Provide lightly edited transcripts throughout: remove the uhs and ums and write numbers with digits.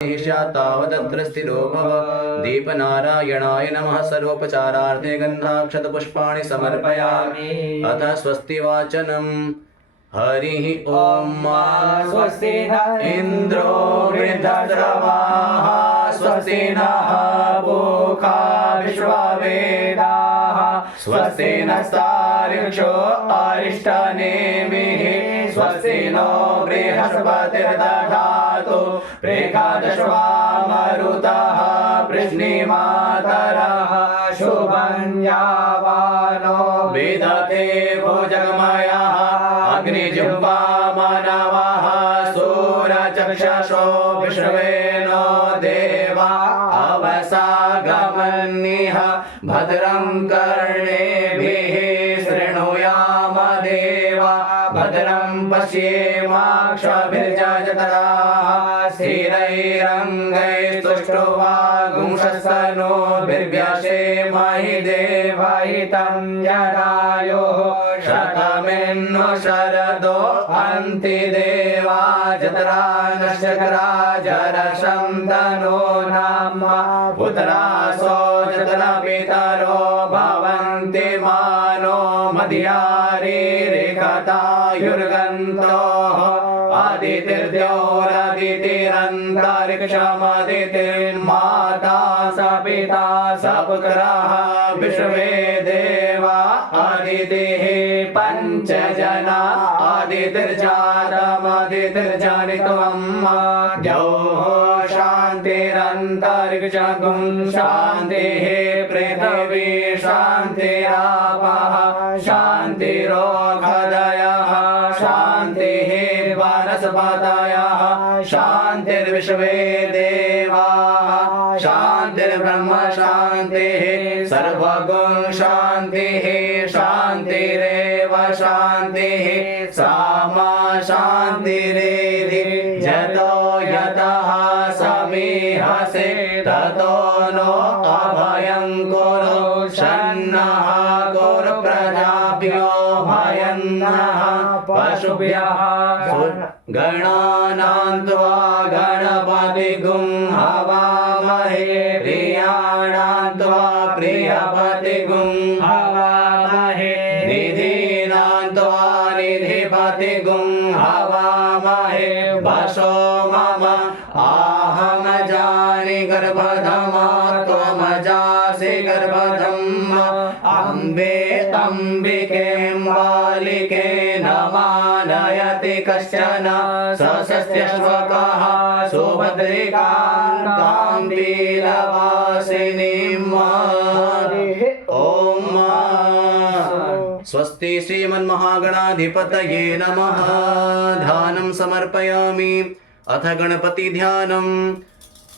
तावदत्र स्थिरो भव। दीपनारायणाय नमः। सर्वोपचारार्थे गन्धाक्षतपुष्पाणि समर्पयामि। अथ स्वस्ति वाचनम्। हरिः ओम। स्वस्ति न इंद्रो वृद्धश्रवाः स्वस्ति नः पूषा विश्ववेदाः स्वस्ति नस्तार्क्ष्यो अरिष्टनेमिः स्वस्ति नो बृहस्पतिर्दधातु प्रेकादशवामरुतः वृष्णिमातरः शुभं यावानो विदते भुजगमयः अग्निजिह्वा मानवः सूरचक्षुषो विश्वेनो देवा अवसागमन्निः भद्रं कर्णेभिः शृणुयाम देवा भद्रं पश्येमाक्षभिर्जत्राः स्थिरैरङ्गैस्तुष्टुवागुंशस्तनोर्भिर्व्यसेमहि देवहितं जरायुः शतमिन्नो शरदो अन्ति देवा जत्रा नक्षत्रा जरसं तनो नाम पुत्रासो जत्रा पितरो भवन्ति मानो मध्यारिरेखतायुर्गन्तोः आदितिर्द्योरदितिरन्तरिक्षमदितिर्माता स पिता स पुत्रः विश्वे देवा आदितिः पञ्चजना आदितिर्जातमदितिर्जनित्वम् द्योः शान्तिरन्तरिक्षगुं शान्तिः पृथिवी शान्तिरापः शान्तिरोषधयः शान्तिः वनस्पतयः शान्तिर्विश्वे देवाः शान्तिर्ब्रह्म शान्तिः सर्वगुण शान्तिः शान्तिरेव शान्तिः सामा शान्तिरेधि यतो यतः समीहसे ततो नो अभयं कुरु शन्नः कुरु प्रजाभ्यो भयं नः पशुभ्यः गणानां त्वा गणपतिगुं हवामहे प्रियाणां त्वा प्रियपतिगुं हवामहे निधीनां त्वा निधिपतिगुं हवामहे वशो मम आहम जानि गर्भधमा त्वमजासि गर्भधम् अम्बे अम्बिके बालिके न मानयति कश्चन सस्यश्वकः सुभद्रिकां वीरवासिनीम् ॐ स्वस्ति श्रीमन्महागणाधिपतये नमः। ध्यानं समर्पयामि। अथ गणपति ध्यानम्।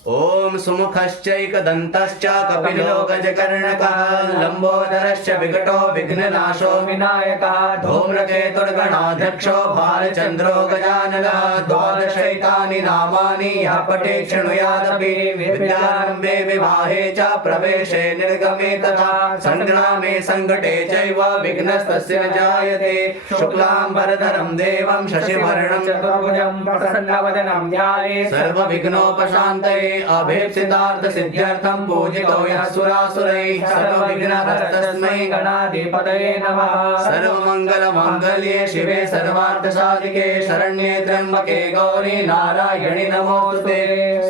ओम सुमुखश्चैकदन्तश्च कपिलो गजकर्णकः लंबोदरश्च विकटो विघ्ननाशो विनायकः धूम्रकेतुर्गणाध्यक्षो भालचन्द्रो गजाननः द्वादशैतानि नामानि यः पठेत् शृणुयादपि विद्यारम्भे विवाहे च प्रवेशे निर्गमे तथा सङ्ग्रामे सङ्कटे चैव विघ्नस्तस्य न जायते। शुक्लाम्बरधरं देवं शशिवर्णं चतुर्भुजं प्रसन्नवदनं ध्यायेत् सर्वविघ्नोपशान्तये अभीप्सितार्थ सिद्ध्यर्थं पूजितो यः सुरासुरैः सर्वविघ्नहस्तस्मै गणाधिपतये नमः। सर्वमङ्गलमाङ्गल्ये शिवे सर्वार्थसाधिके शरण्ये त्र्यम्बके गौरी नारायणि नमोस्तुते।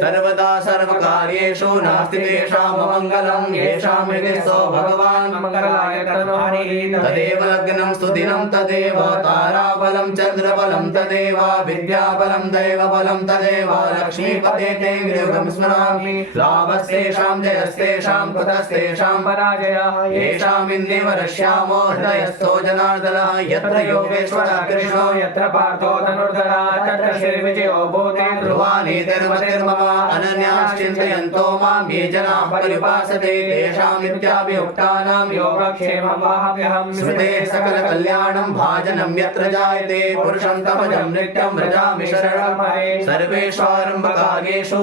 सर्वदा सर्वकार्येषु नास्ति तेषां अमङ्गलं येषां हृदिस्थो भगवान् मङ्गलाय तनोहरिः। तदेव लग्नं सुदिनं तदेव ताराबलं चन्द्रबलं तदेव विद्याबलं दैवबलं तदेव लक्ष्मीपते ते गृहं स्मरामि। लाभस्तेषां जयस्तेषां कुतस्तेषां पराजयः येषाम् इन्द्रियवरश्यामो हृदयस्थो जनार्दनः यत्र योगेश्वरः कृष्णो यत्र पार्थो धनुर्धरः तत्र श्रीविजयो भूते ध्रुवानीतिर्मतिर्मम अनन्याश्चिन्तयन्तो मां ये जनाः पर्युपासते तेषां नित्याभियुक्तानां योगक्षेमं वाहम्यहं। स्मृतेः सकलकल्याणं भाजनं यत्र जायते पुरुषं तमजं नित्यं व्रजामि शरणं महे। सर्वेष्वारम्भकार्येषु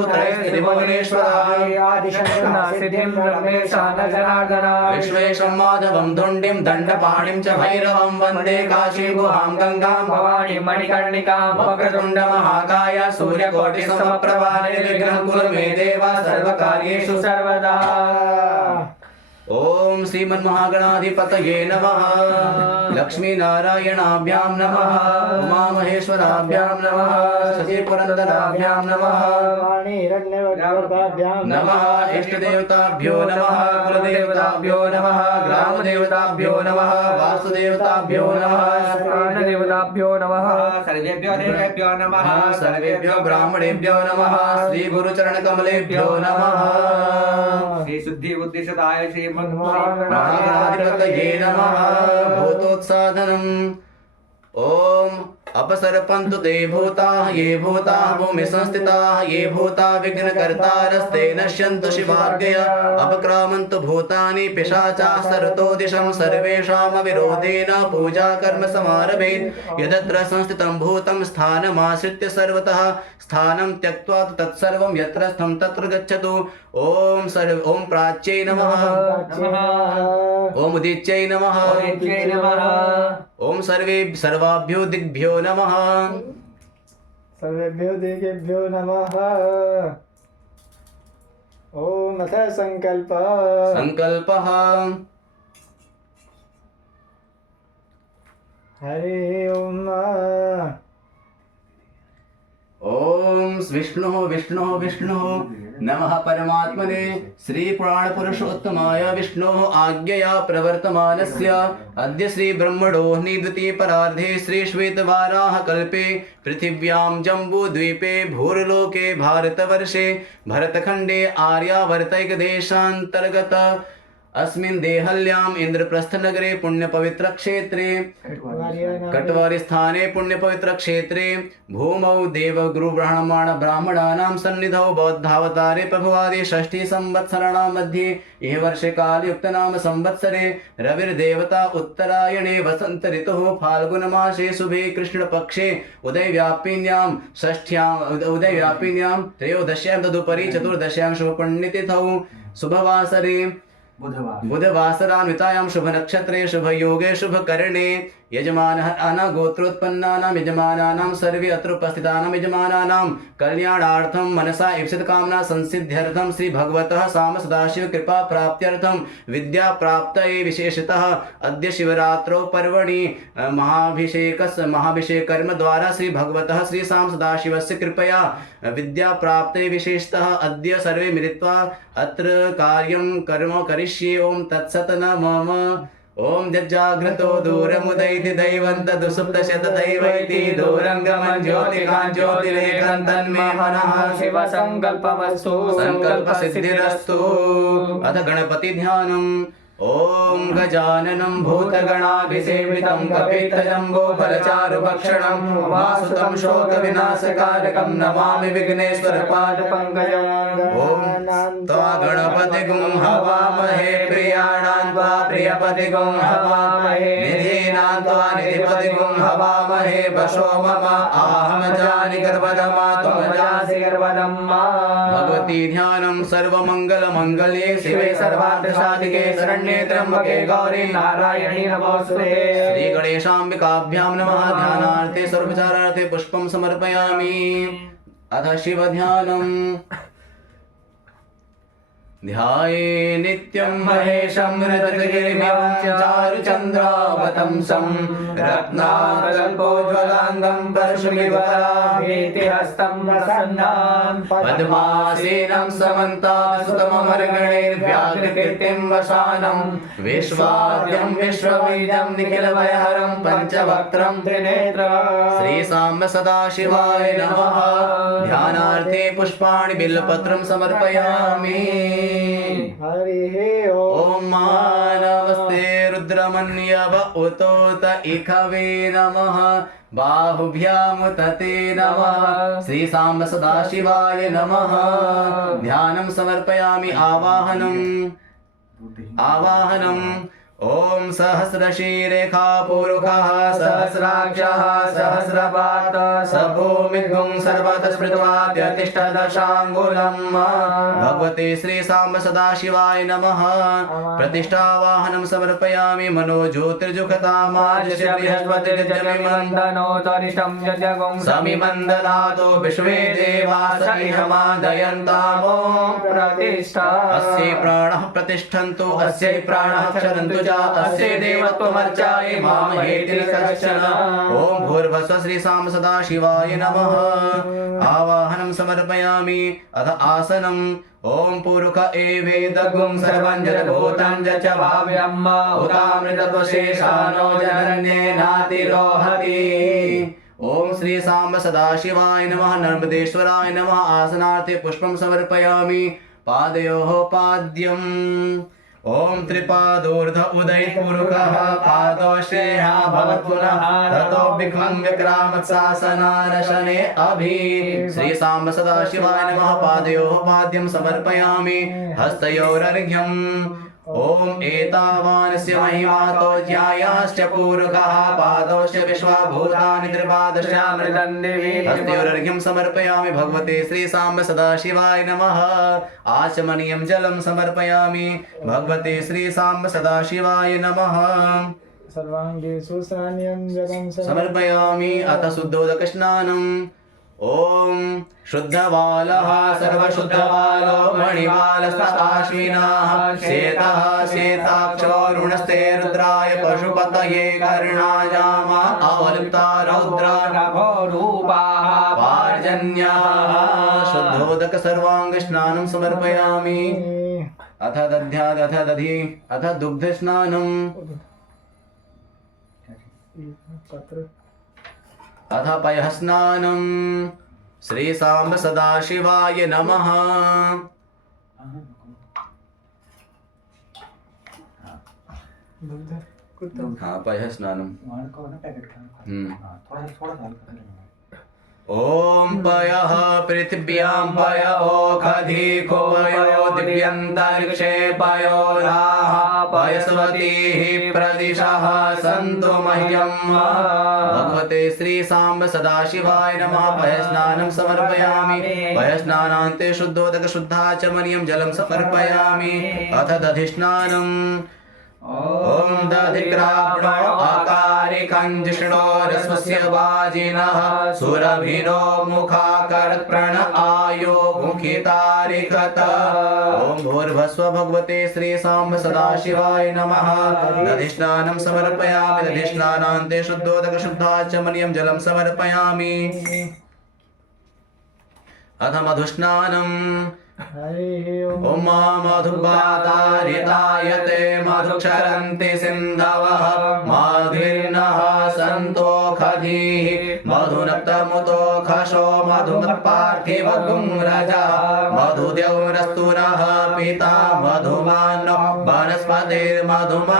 विश्वेशं माधवं धुण्डिं दण्डपाणिं च भैरवं वन्दे काशीं गुहां गंगां भवानीं मणिकर्णिकां वक्रतुण्ड महाकाय सूर्यकोटिसमप्रभा निर्विघ्नं कुरु मे देव सर्वकार्येषु सर्वदा। ओम श्रीमन्महागणाधिपतये नमः। लक्ष्मीनारायणाभ्यां नमः। उमामहेश्वराभ्यां नमः। शशिपुरन्दराभ्यां नमः। नमः। इष्टदेवताभ्यो नमः। कुलदेवताभ्यो नमः। ग्रामदेवताभ्यो नमः। वासुदेवताभ्यो नमः। देवताभ्यो नमः। सर्वेभ्यो देवेभ्यो नमः। सर्वेभ्यो ब्राह्मणेभ्यो नमः। श्रीगुरुचरणकमलेभ्यो नमः। श्री शुद्धि बुद्धिसदाय श्री महागणाधिपतये नमः। भूतोत्साधनम् ओम अपसर्पन्तु ते भूताः ये भूताः भूमि संस्थिताः ये भूता विघ्नकर्तारस्ते नश्यन्तु शिवाज्ञया अपक्रामन्तु भूतानि पिशाचाः सरतो दिशं सर्वेषामविरोधेन पूजा कर्म समारभेत् यदत्र संस्थितं भूतं स्थानमाश्रित्य सर्वतः स्थानं त्यक्त्वा तत्सर्वं यत्र स्थं तत्र गच्छतु। ओम प्राच्यै नमः। ओम उदिच्यै नमः। ओम सर्वाभ्यो दिग्भ्यो नमः। सर्वेभ्यो दिगेभ्यो नमः। ओम अथ संकल्पः हरि ओम। ओम विष्णुः नमः परमात्मने श्री पुराण पुरुषोत्तमाय विष्णोः आज्ञया प्रवर्तमानस्य अद्य श्री ब्रह्मणोऽग्नि द्वितीय परार्धे श्री श्वेतवाराह कल्पे पृथिव्यां जम्बूद्वीपे भूर्लोके भारतवर्षे भरतखण्डे आर्यावर्तैक देशान्तर्गत अस्मिन् देहल्याम् इंद्रप्रस्थनगरे पुण्यपवित्र क्षेत्रे कटवारी स्थाने पुण्यपवित्र क्षेत्रे भूमौ देवगुरु ब्राह्मणानां सन्निधौ बौद्धावतारे प्रभुवादि षष्ठी संवत्सराणां मध्ये इह वर्षे कालयुक्तनाम संवत्सरे रविर्देवता उत्तरायणे वसंत ऋतुः फाल्गुनमासे शुभे कृष्णपक्षे उदयव्यापिन्यां त्रयोदश्यां तदुपरि चतुर्दश्यां शुभपुण्यतिथौ शुभवासरे बुधवासरान्वितायां शुभ नक्षत्रे शुभ योगे शुभ करणे यजमानः अनागोत्रोत्पन्नानां यजमानानां सर्वे अत्र उपस्थितानां यजमानानां कल्याणार्थं मनसा ईप्सित कामना संसिद्ध्यर्थं श्री भगवतः साम सदाशिव कृपा प्राप्त्यर्थं विद्या प्राप्तये विशेषतः अद्य शिवरात्रौ पर्वणि महाभिषेक कर्म द्वारा श्री भगवतः श्री साम सदाशिवस्य कृपया विद्या प्राप्तये विशेषतः अद्य सर्वे मिलित्वा अत्र कार्यं कर्म करिष्ये। ओम तत्सत् न मम। ओम जज्जाग्रतो दूरमुदैति दैवन्त दुसुप्तशतदैवैति दूरङ्गमं ज्योतिकां ज्योतिरेकं तन्मे मनः शिव संकल्पमस्तु संकल्पसिद्धिरस्तु। अथ गणपति ध्यानम्। ओम गजाननं भूतगणाभिसेवितं कपित्थजम्बोफलचारुभक्षणं वासुतं शोकविनाशकारकं नमामि विघ्नेश्वरपादपङ्कजम्। ओम त्वा गणपतिगुं हवामहे प्रियाणां त्वा प्रियपतिगुं हवामहे निधीनां त्वा निधिपतिगुं हवामहे वशो मम आहं जानि गर्वदमा त्वं जासि गर्वदम्मा। भगवती ध्यानं सर्वमङ्गलमङ्गल्ये शिवे सर्वार्थसाधिके शरण्ये त्र्यंबके गौरी नारायणी नमोस्तुते। श्री गणेशाम्बिकाभ्यां नमः। ध्यानार्थे सर्वोपचारार्थे पुष्पं समर्पयामि। अथ शिव ध्यानम्। ध्याये नित्यं महेशं रजतगिरिमिवं चारुचन्द्रावतंसं रत्नाकल्पोज्ज्वलाङ्गं परशुमिवराभीतिहस्तं प्रसन्नां पद्मासीनं समन्तासुतममर्गणैर्व्याघ्रकीर्तिं वसानं विश्वाद्यं विश्ववेदं निखिलभयहरं पञ्चवक्त्रं त्रिनेत्रं श्रीसाम्ब सदाशिवाय नमः। ध्यानार्थे पुष्पाणि बिल्वपत्रं समर्पयामि। हरि ओम नमस्ते रुद्रमन्यव उतोत इखवे नमः। बाहुभ्यामुत ते नमः। श्री सांब सदाशिवाय नमः। ध्यानं समर्पयामि। आवाहनम् ॐ सहस्रशीरेखा पुरुषः सहस्राक्षः सहस्रपात स भूमिगुं सर्वतः स्मृत्वात्यतिष्ठदशाङ्गुलम् भगवते श्रीसाम्ब सदाशिवाय नमः प्रतिष्ठावाहनं समर्पयामि मनो ज्योतिर्जुखतामाजस्य बृहस्पतिर्जमिमन्दनोतरितं यजगुं समिमन्दनातो विश्वे देवासहिमादयन्तामो प्रतिष्ठा अस्यै प्राणः प्रतिष्ठन्तु अस्यै प्राणः क्षरन्तु च अस्यै देवत्वमर्चाय मामहेति कश्चन ॐ भूर्भुवः श्री साम्ब सदाशिवाय नमः आवाहनं समर्पयामि अथ आसनम् ॐ पुरुष एवेदगुं सर्वं जडभूतं च भाव्यम् उतामृतत्वशेषानो जनन्येनातिरोहति ॐ श्री साम्ब सदाशिवाय नमः नर्मदेश्वराय नमः आसनार्थे पुष्पं समर्पयामि पादयोः पाद्यम् ॐ त्रिपादोर्ध उदयपुरुषः पादोश्रेया भवत् पुनः ततो विघ्नं विक्रामत्सासनारशने अभि श्री साम्ब सदाशिवाय नमः पादयोः पाद्यं समर्पयामि हस्तयोरर्घ्यम् ॐ एतावानस्य महिमातो ज्यायाश्च पूरुषः पादोश्च विश्वभूतानि त्रिपादश्चामृतन्दिवि हस्तयोरर्घ्यं समर्पयामि भगवते श्री साम्ब सदाशिवाय नमः आचमनीयं जलं समर्पयामि भगवते श्री साम्ब सदाशिवाय नमः सर्वाङ्गेषु स्नान्यं जगं समर्पयामि अथ शुद्धोदकस्नानम् ॐ शुद्धबालः सर्वशुद्धबालो मणिबालस्ताश्विनः श्वेतः श्वेताक्षोरुणस्ते रुद्राय पशुपतये कर्णाजामा अवलिप्ता रौद्ररूपाः पार्जन्याः शुद्धोदक सर्वाङ्गस्नानं समर्पयामि अथ दध्याद् अथ दधि अथ दुग्धस्नानम् अथ पयःस्नानं श्री साम्ब सदाशिवाय नमः हाँ पयःस्नानं ॐ पयः पृथिव्यां पय ओखधि कुवयो दिव्यन्तरिक्षे पयोराः पयस्वतीः प्रदिशः सन्तु मह्यम् भगवते श्री साम्ब सदाशिवाय नमः पयस्नानं समर्पयामि पयस्नानान्ते शुद्धोदक शुद्धाचमनीयं जलं समर्पयामि अथ दधिस्नानम् ॐ दधिक्राप्णो आकारिकं जिष्णो रस्वस्य वाजिनः सुरभिनो मुखाकर्त्प्रण आयो मुखितारिकत ॐ भूर्भुवः भगवते श्री साम्ब सदाशिवाय नमः दधिस्नानं समर्पयामि दधिस्नानान्ते शुद्धोदक शुद्धाचमनीयं जलं समर्पयामि अथ मधुस्नानम् ॐ मधुबातारितायते मधुक्षरन्ति सिन्धवः माधुर्नः सन्तोखधीः मधुनक्तमुतोखशो मधुमत्पार्थिवगुं रजः मधुद्यौरस्तु नः पिता मधुमानो वनस्पतिर्मधुमा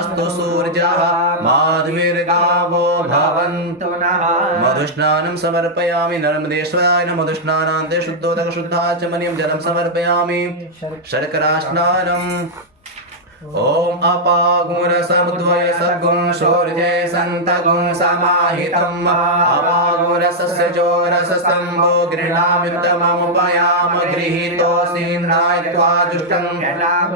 अस्तु सूर्यः माध्वीर्गावो भवन्तु नः मधुस्नानं समर्पयामि नर्मदेश्वराय नमः मधुस्नानान्ते शुद्धोदक शुद्धाचमनीयं जलं समर्पयामि शर्करास्नानम् ॐ अपागुरसमुद्वय सद्गुं शौर्ये सन्तगुं समाहितम् अपागुरसस्य जोरसस्तम्भो गृह्णाम्युत्तममुपयाम गृहीतोऽसीन्द्राय त्वा जुष्टं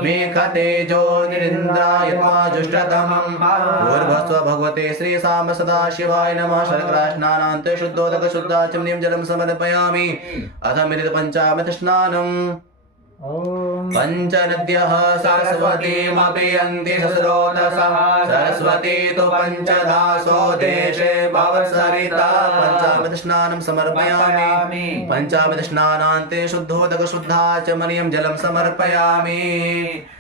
मेखते ज्योतिरिन्द्राय त्वा जुष्टतमम् भूर्भुवः भगवते श्री साम्ब सदाशिवाय नमः शर्करास्नानान्ते शुद्धोदक शुद्धाचमनीयं जलं समर्पयामि अथ मृत पंचामृत स्नानम् पञ्चनद्यः सरस्वतीमपि यन्ति स्रोतसः सरस्वती तु पञ्चदासो देशे भवत्सरिता पञ्चामृत स्नानं समर्पयामि पञ्चामृत स्नानान्ते शुद्धोदक शुद्धाचमनीयं जलं समर्पयामि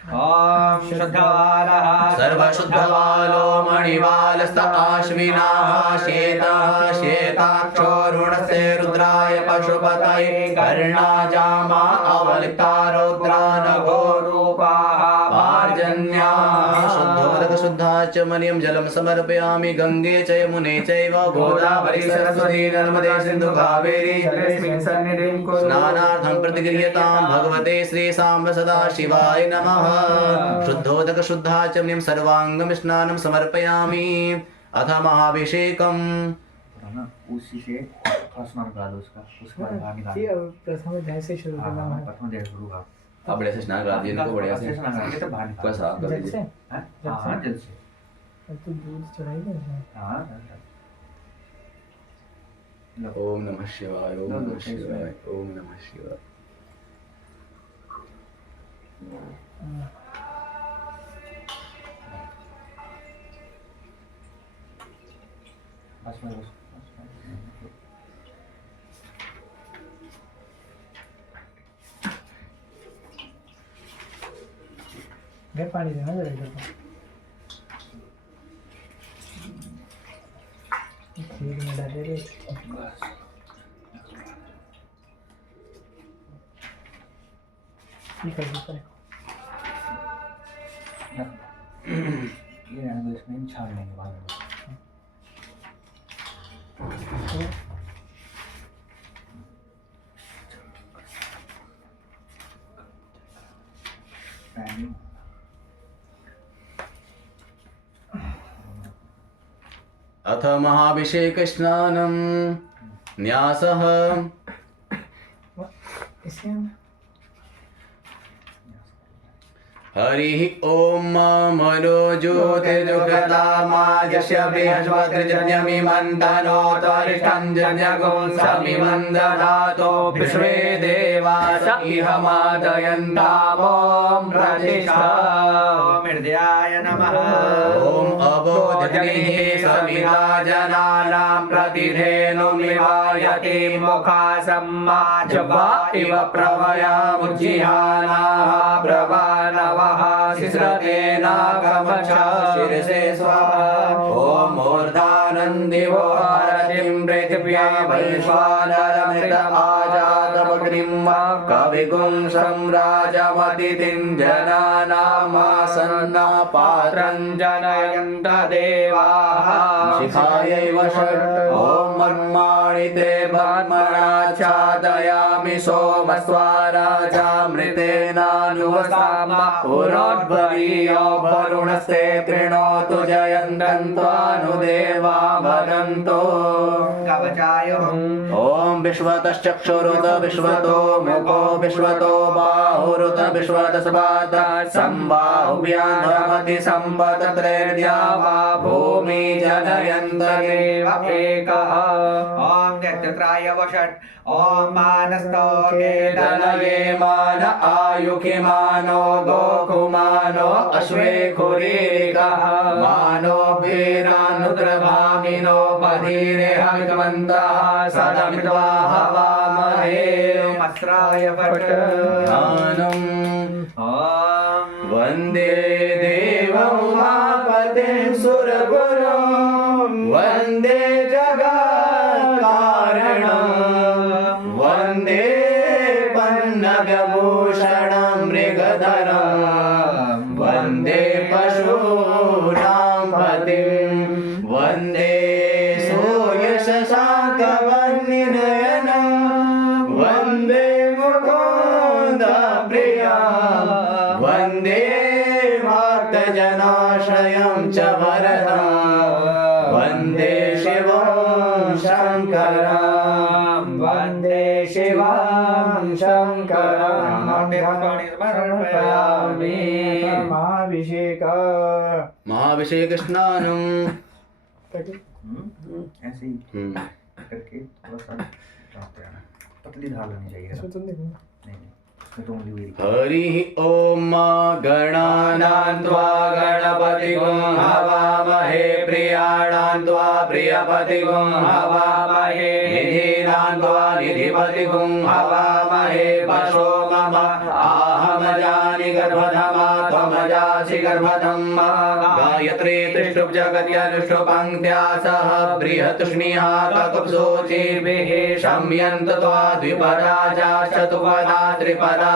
ॐ शुद्धबालः सर्वशुद्धबालो मणिबालस्त आश्विनाः श्वेतः श्वेताक्षोरुणस्य रुद्राय पशुपतये कर्णाजामा अवलिप्ता रौद्रा नभो रूपाः पार्जन्याः शुद्धोदक शुद्धा च जलं समर्पयामि गंगे च यमुने चैव गोदावरी सरस्वती नर्मदे सिन्धु कावेरी स्नानार्थं प्रतिगृह्यतां भगवते श्री सांब सदा शिवाय नमः। शुद्धोदक शुद्धाचमनीं सर्वांगं स्नानं समर्पयामि। अथ महाभिषेकम्। उसी से स्नान करा दो उसका, उसके बाद बाहर निकाल। प्रथम अध्याय से शुरू करना है। प्रथम अध्याय शुरू का। अब बढ़िया से स्नान करा दीजिए इनको, बढ़िया से स्नान करा के तो बाहर निकाल। बस आप कर जल दीजिए। से हाँ जल से। अब तो दूध चढ़ाएगा इसमें। हाँ ओम नमः शिवाय, ओम नमः शिवाय, ओम नमः शिवाय। बस बस बस। मैं पानी देना जरा इधर को। खीर में डाले रे। ठीक है ठीक है। ये रहने दो, इसमें छान लेंगे बाद में। अथ महाभिषेक स्नानं न्यासः। हरिः ओम मनोज्योतिर्जुगतामाजस्य बृहस्पतिर्जन्यमिमन्तनो त्वरिष्ठञ्जन्यगुं समिमन्दधातो विश्वे देवास इह मादयन्तामों प्रतिष्ठा। मृदयाय नमः। ओम अबोधिनीः समिधा जनानां प्रतिधेनुमिवायति मुखासम्मा जवा इव प्रवयामुज्जिहानाः प्रवानवः शिश्रतेनागमच्छ शिरसे स्वाहा। ओम मूर्धानन्दिवो हरतिं पृथिव्या वैश्वानरमृत आजातमग्निं कविगुं सम्राजमतिथिं जनानामासन्ना पात्रं जनयन्त देवाः। शिखायै षट् ओम मर्माणि ते ब्रह्मणाच्छादयामि सोमस्वाराजामृतेनानुवसाम पुरोद्भवीयो वरुणस्ते कृणोतु जयन्तन्त्वानुदेवा वदन्तु। कवचाय ओम विश्वतश्चक्षुरुत विश्वतो मुखो विश्वतो बाहुरुत विश्वतस्वाद सम्बाहुभ्यां भ्रमति सम्पतत्रैर्द्या वा भूमि जनयन्त एव एकः। ओम नेत्रत्राय वषट् ओम मानस्तोके दलये मान आयुखि मानो गोकुमानो अश्वे खुरीरिकः मानो वीरानुद्रभामिनो बधीरे हवितवन्तः सदमित्वा हवामहे। अस्राय फट् ज्ञानम् ओम वन्दे देवमुमापतिं सुरगुरुं वन्दे जगत्कारणं वन्दे पन्नगभूषणं मृगधरं वन्दे पशूनां पतिं वन्दे सूर्यशशाङ्कवह्निनयनं वन्दे मुकुन्दप्रिया वन्दे भक्तजनाश्रयं च वरदं वन्दे शिवं शङ्करं वन्दे शिवं शङ्करं समर्पयामि। महाभिषेक महाभिषेक स्नानं ऐसे ही करके थोड़ा सा डालते रहना। पतली धार लेनी चाहिए। इसमें तुम देखो नहीं इसमें तो उंगली हुई। हरिः ओम गणानां त्वा गणपतिगुं हवामहे प्रियाणां त्वा प्रियपतिगुं हवामहे निधीनां त्वा निधिपतिगुं हवामहे पशो मम आहमजानि गर्भधमा त्वमजा ददासि गर्भदं गायत्री त्रिष्टुप्जगत्यनुष्टुपङ्क्त्या सह बृहतुष्णीः ककुप्सोचिभिः शम्यन्त त्वा द्विपदा चतुपदा त्रिपदा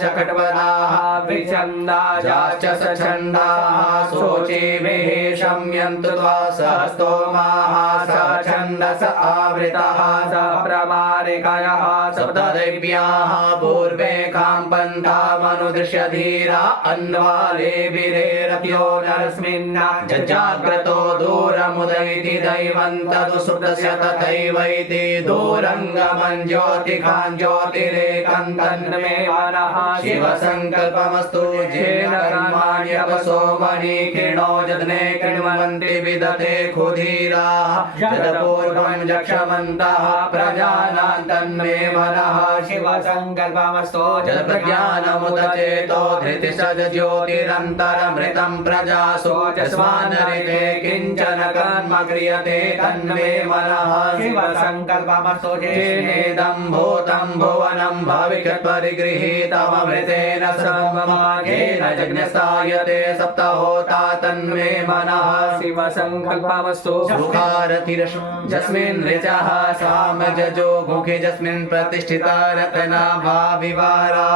षट्पदाः विच्छन्दाश्च सच्छन्दाः शोचिभिः शम्यन्तु त्वा सहस्तोमाः सछन्दस आवृताः सप्रमारिकयः सप्तदैव्याः पूर्वे काम्पन्तामनुदृश्य धीरा अन्वालेभिरेरप्यो नरस्मिन् जजाग्रतो दूरमुदयति दैवं तदुसुप्तस्य तथैवैति दूरङ्गमं ज्योतिकान् ज्योतिरेकं तन्मे मनः शिवसङ्कल्पमस्तु येन कर्माण्यपसो मणिकिरणो जदने कृण्वन्ति विदते खुधीराः यदपूर्वं जक्षमन्तः प्रजानां तन्मे मनः शिवसङ्कल्पमस्तु जदप्रज्ञानमुदचेतो धृतिश्च ज्योतिरन्तरमृतं प्रजासो जस्मानरिते किञ्चन कर्म क्रियते तन्मे मनः शिवसङ्कल्पमस्तु येनेदं भूतं भुवनं भविष्यत्परिगृहीतममृतेन सर्वमाघेन यज्ञस्थायते सप्तहोता तन्मे मनः शिवसङ्कल्पमस्तु सुखारतिरस्मिन् ऋचः सामजजो मुखे यस्मिन् प्रतिष्ठिता रत्ना भाविवारा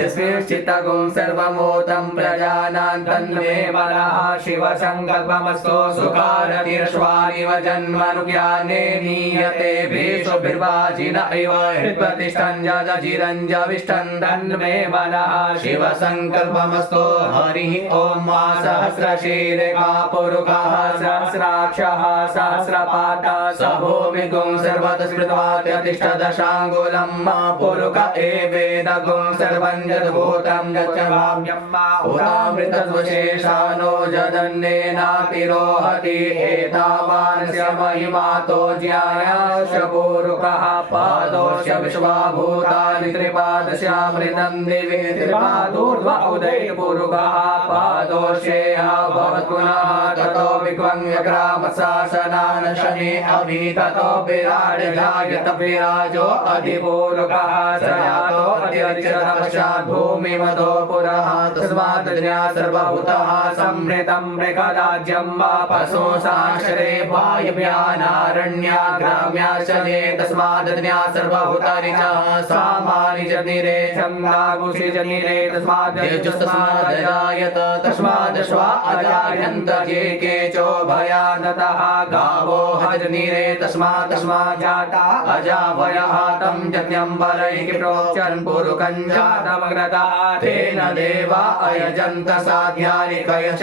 यस्मिन् चित्तगुं सर्वमोदं प्रजानां तन्मे मनः शिवसङ्कल्पमस्तु सुखारतिरश्वानिव जन्मनुज्ञाने नीयते भेषुभिर्वाजिन इव हृत्प्रतिष्ठं जजिरञ्जविष्ठं तन्मे मनः शिवसङ्कल्पमस्तु हरिः ॐ मा सहस्रशीर्षा पुरुषः सहस्राक्षः सहस्रपादः स भूमिगुं सर्वतः स्मृत्वा तिष्ठदशाङ्गुलं मा पुरुष एवेदगुं सर्वं यद्भूतं यच्च भाव्यं मा उतामृतद्वशेषानो जदन्नेनातिरोहति एतावानस्य महिमातो ज्ञायाश्च पुरुषः पादोश्च विश्वाभूतानि त्रिपादस्यामृतं दिवि त्रिपादूर्ध्व उदयपुरुषः पादोषेयः भवत्पुनः ततो विक्वङ्ग्रामशासनान् शनि अभि ततो विराड जायत विराजो अधिपूरुषः स यातो अधिरिषदपश्चात् भूमिमतो पुरः तस्मात् ज्ञा सर्वभूतः संहृतं मृगराज्यं वा पशुसाश्रे वायव्यानारण्या ग्राम्याश्च ये तस्मात् ज्ञा सर्वभूतानिचः सामानि च निरे छन्दागुषि च निरे तस्मात् यजुस्तस्मादजायत तस्मात् श्वा अजायन्त ये केचो भयादतः गावो हज निरे तस्मात् जाता अजावयः तं यज्ञं वरैः प्रोक्षन् पुरुकं जातमग्रता तेन देवा अयजन्त साध्यानि कयश्च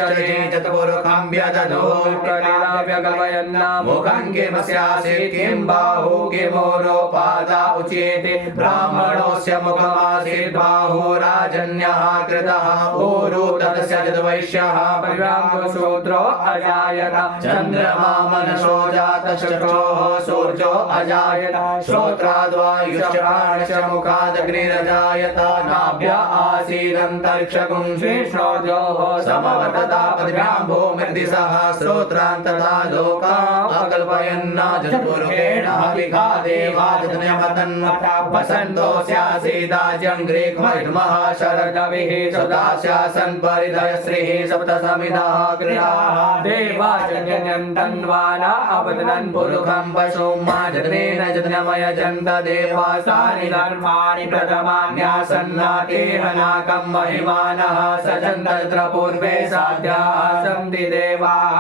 चतुर्पुरुखं व्यदधोर्कलिलाव्यगवयन्ना मुखं किमस्यासीत् किं बाहु किमोरो पादा उच्येते ब्राह्मणोऽस्य मुखमासीत् बाहुराजन्यः कृतः ऊरु तस्य यद्वैश्यः परिव्रामशूद्रो अजायत चन्द्रमा मनसो जातश्चक्षुः सूर्यो अजायत श्रोत्राद्वायुश्च प्राणश्च मुखादग्निरजायत नाभ्य आसीदन्तरिक्षगुं श्रीश्रोर्योः समवर्तता पद्भ्यां भूमिर्दिशः श्रोत्रान्तता लोकान् अकल्पयन्न जतुर्गेण हविखा देवा जतन्यमतन्वता वसन्तो स्यासीदाज्यं ग्रीक्महिमः शरदविः सदास्यासन् परिधयश्रीः सप्तसमिधः गृहाः देवा जन्यं तन्वाना अवदनं पुरुखं पशुं मा जतनेन जतनमयजन्त देवासानि धर्माणि प्रथमान्यासन्नातेहनाकं महिमानः सचन्तत्र पूर्वे साध्याः सन्ति देवाः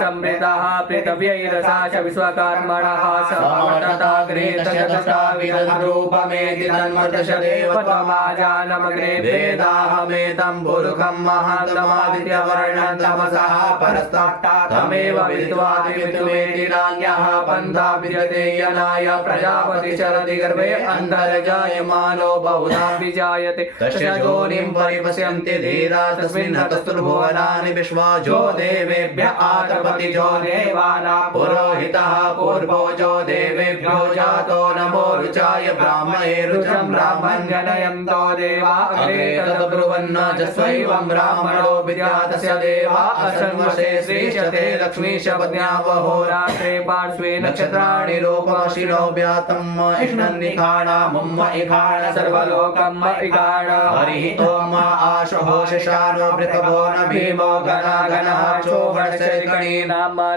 संवृतः पृथिव्यैरसा च विश्वकर्मणः समवर्तताग्रे तशतशाविदरूपमेति तन्मर्दश देव त्वमाजानमग्रे वेदाहमेतं पुरुखं महान्तमादित्यवर्णं तमसः परस्तात् तमेव विदित्वादिवितुमेति नान्यः पन्था विद्यते यनाय प्रजापति चरति गर्भे अन्तर्जायमानो बहुधा विजायते तस्य योनिं परिपश्यन्ति धीरा तस्मिन् हतस्तुर्भुवनानि विश्वा जो देवेभ्य आतपति जो देवानां पुरोहितः पूर्वो जो देवेभ्यो जातो नमो रुचाय ब्राह्मणे रुचं ब्राह्मण जनयन्तो देवा अग्रे तद्ब्रुवन्न जस्वैवं ब्राह्मणो विद्यातस्य देवा असन्वशे श्रीशते लक्ष्मीश पद्म्यावहोरात्रे पार्श्वे नक्षत्राणि रूपमशिरो व्यातं इष्णन्निखाणा मुम्म इखाण सर्वलोकं इखाण हरिः ॐ आशुः शशानो वृषभो न भीमो घना घनः चोभणशरिकणी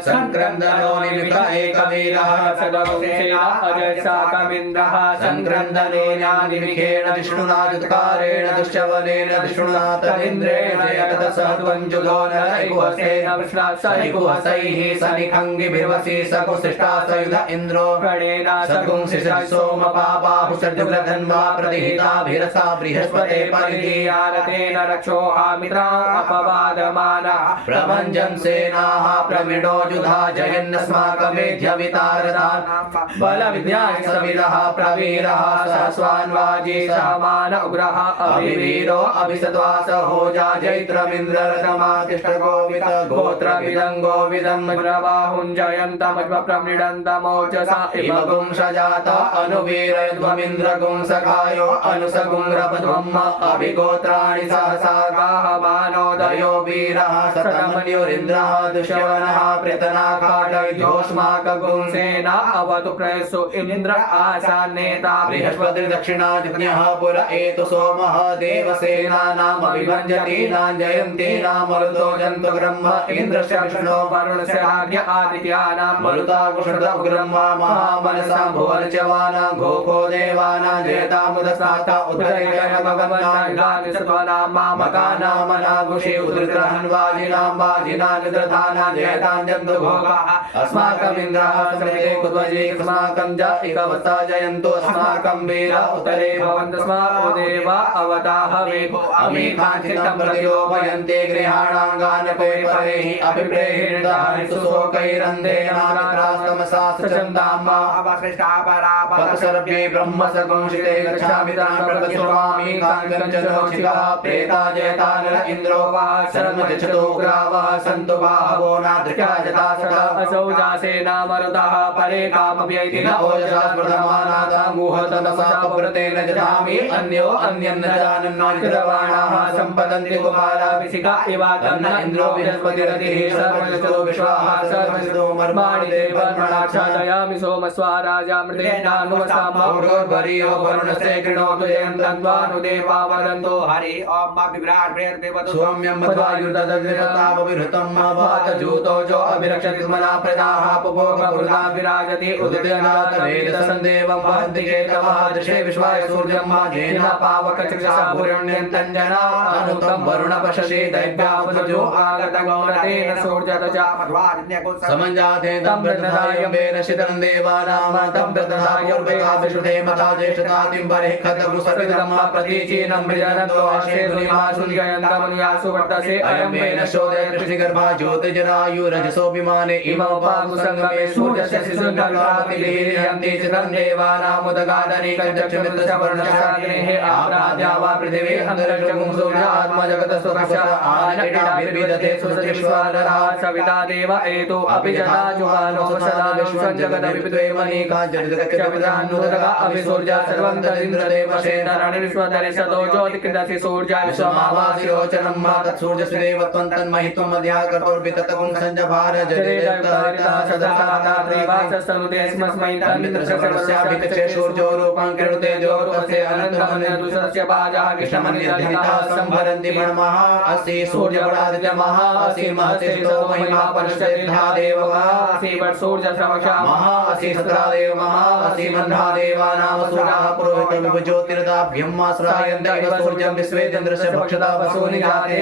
संक्रन्दनो निमिष एकवीरः सदवंशेन अजसाकमिन्द्रः संक्रन्दनेनानिमिषेण विष्णुना दुत्कारेण दुश्चवनेन विष्णुना तदिन्द्रेण यतदसद्वञ्जुलो नरैकुहसेन सैकुहसैः सनिखङ्गिभिर्वसि सकुशिष्टा सयुध इन्द्रो प्रणेन सगुंसिषः सोमपापाहु सद्युग्रधन्वा प्रतिहिताभिरसा बृहस्पते परिधीयारतेन रक्षोहामित्रा अपवादमानः प्रभञ्जन् सेनाः प्रमिडो जुधा जयन्नस्माकमेध्यवितारदान् बलविद्यासविदः प्रवीरः सहस्वान्वाजी समान उग्रः अभिवीरो अभिसत्वास होजा जैत्रमिन्द्ररथमातिष्ठगोवित गोत्रविदं गोविदं प्रवाहुञ्जयन्तमज्वप्रमृडन्तमोजसा इमगुं सजात अनुवीरयध्वमिन्द्रगुं सखायो अनुसगुं अभिगोत्राणि सहसा गाहमानोदयो दयो वीरः शतमन्युरिन्द्रः दुष्यवनः प्रेतनाकाटयोष्माकगुं सेना अवतु प्रयसु इन्द्र आसान्नेता बृहस्पतिर्दक्षिणादित्यः पुर एतु सोमः देवसेनानामभिभञ्जतीनां जयन्तीनां मरुतो जन्तु ब्रह्म इन्द्रस्य विष्णो वरुणस्य आद्य आदित्यानां मरुता कुषद उग्रह्मा महामनसां भुवनच्यवानां घोखो देवानां जयतामुदस्ताता उदयजय भगवन्नायुधानि सत्त्वानां मामकानां मनागुषे उदृतहन्वाजिनां वाजिनां निद्रधानां जयतां जन्तु घोगाः अस्माकमिन्द्रः समृते कुध्वजे अस्माकं च एकवस्ता जयन्तु अस्माकं वीर उतरे भवन्तु स्म ओ देव अवताहवेको अमीकाञ्चितं प्रत्योपयन्ते गृहाणाङ्गानपे परेहि अभिप्रेहिर्दारितु शोकैरन्धेनामित्रास्तमसाश्चन्दाम्मा पतसर्वे ब्रह्मसगुंशिते गच्छामि तान् प्रपश्यामि काञ्चनोचिकाः प्रेता जयता नर इन्द्रो वा शर्मजचतोग्रावः सन्तु बाहवो नादृशा जतासका असौ जासेना मरुतः परे कामव्यैति न ओजसा प्रथमानादां गुहतमसा पव्रतेन जतामि अन्यो अन्यन्न जानन्नाचिरवाणाः सम्पतन्ति कुमारा विशिखा इवा तन्न इन्द्रो बृहस्पतिरतिः सर्वजतो विश्वाः सर्वजतो मर्माणि देवन्मणाच्छादयामि सोमस्वाराजा मृतेनानुवसामौरोर्वरीयो वरुणस्य कृणोतु जयन्तन्त्वानुदेवा वदन्तो हरि ॐ बिभ्राट् प्रेर्देवतु सौम्यं मध्वायुर्ददग्निरतावविहृतं वातजूतो जो अभिरक्षति मना प्रदाः पुभोगपुरदा विराजति उदितनाथवेदसन्देवं वहन्ति केतवः दृशे विश्वाय सूर्यं माघेन पावकचक्षसा भूरण्यन्तञ्जना अनुतं वरुणपशसि दैव्यावधजो आगतगौरतेन सूर्यतजा समञ्जाते तं प्रदधायम्बेन शितं देवानां तं प्रदधायुर्वेदा विशुधे मता ज्येष्ठतातिं बर्हिः खतगुसर्विदम्मा प्रतीचीनं मृजनन्तो आशेधुनिमाशुञ्जयन्तमनुयासु वर्तसे अयम्बेन शोदय कृषिगर्भा ज्योतिजरायुरजसोऽभिमाने इमोपामुसङ्गमे सूर्यस्य शिशुन्दर्भातिभिर्यन्ति चितं देवानामुदगादनीकञ्चक्षुमित्रशवर्णशाग्नेः आप्राद्या वा पृथिवी अन्तरिक्षगुं सूर्यात्मजगतस्वरस्य आनटिडाभिर्विदधे सुसतिश्वरः सविता देव एतो अपि जता जुहानो सदा विश्वं जगदभिद्वेमनीका जगदगत्यभिधानुदगा अपि सूर्या सर्वं तदिन्द्रदेवशेनरणि विश्वधरे सतो ज्योतिकृदसि सूर्या विश्वमावासिरोचनं मा तत्सूर्यस्य देवत्वं तन्महित्वं मध्या कर्तुर्भिततगुं संजभार जडेदत्तारिता सदादा त्रिवासस्तनुते स्मस्मै तन्मित्रशर्वस्याभितचे सूर्यो रूपं कृणुते द्योरूपस्य अनन्तमन्यदुषस्य पाजाः कृष्णमन्यधिता संभरन्ति मणमः अस्ति सूर्यवडादित्यमः अस्ति महतेतो महिमा परश्चेद्धा देवः अस्ति वर्षूर्यश्रवशा महा अस्ति सत्रा देव महा अस्ति मन्धा देवानां सूर्यः पुरोहितो विभज्योतिरदाभ्यम् आश्रायन्त इव सूर्यं विश्वेन्द्रस्य भक्षता वसूनि जाते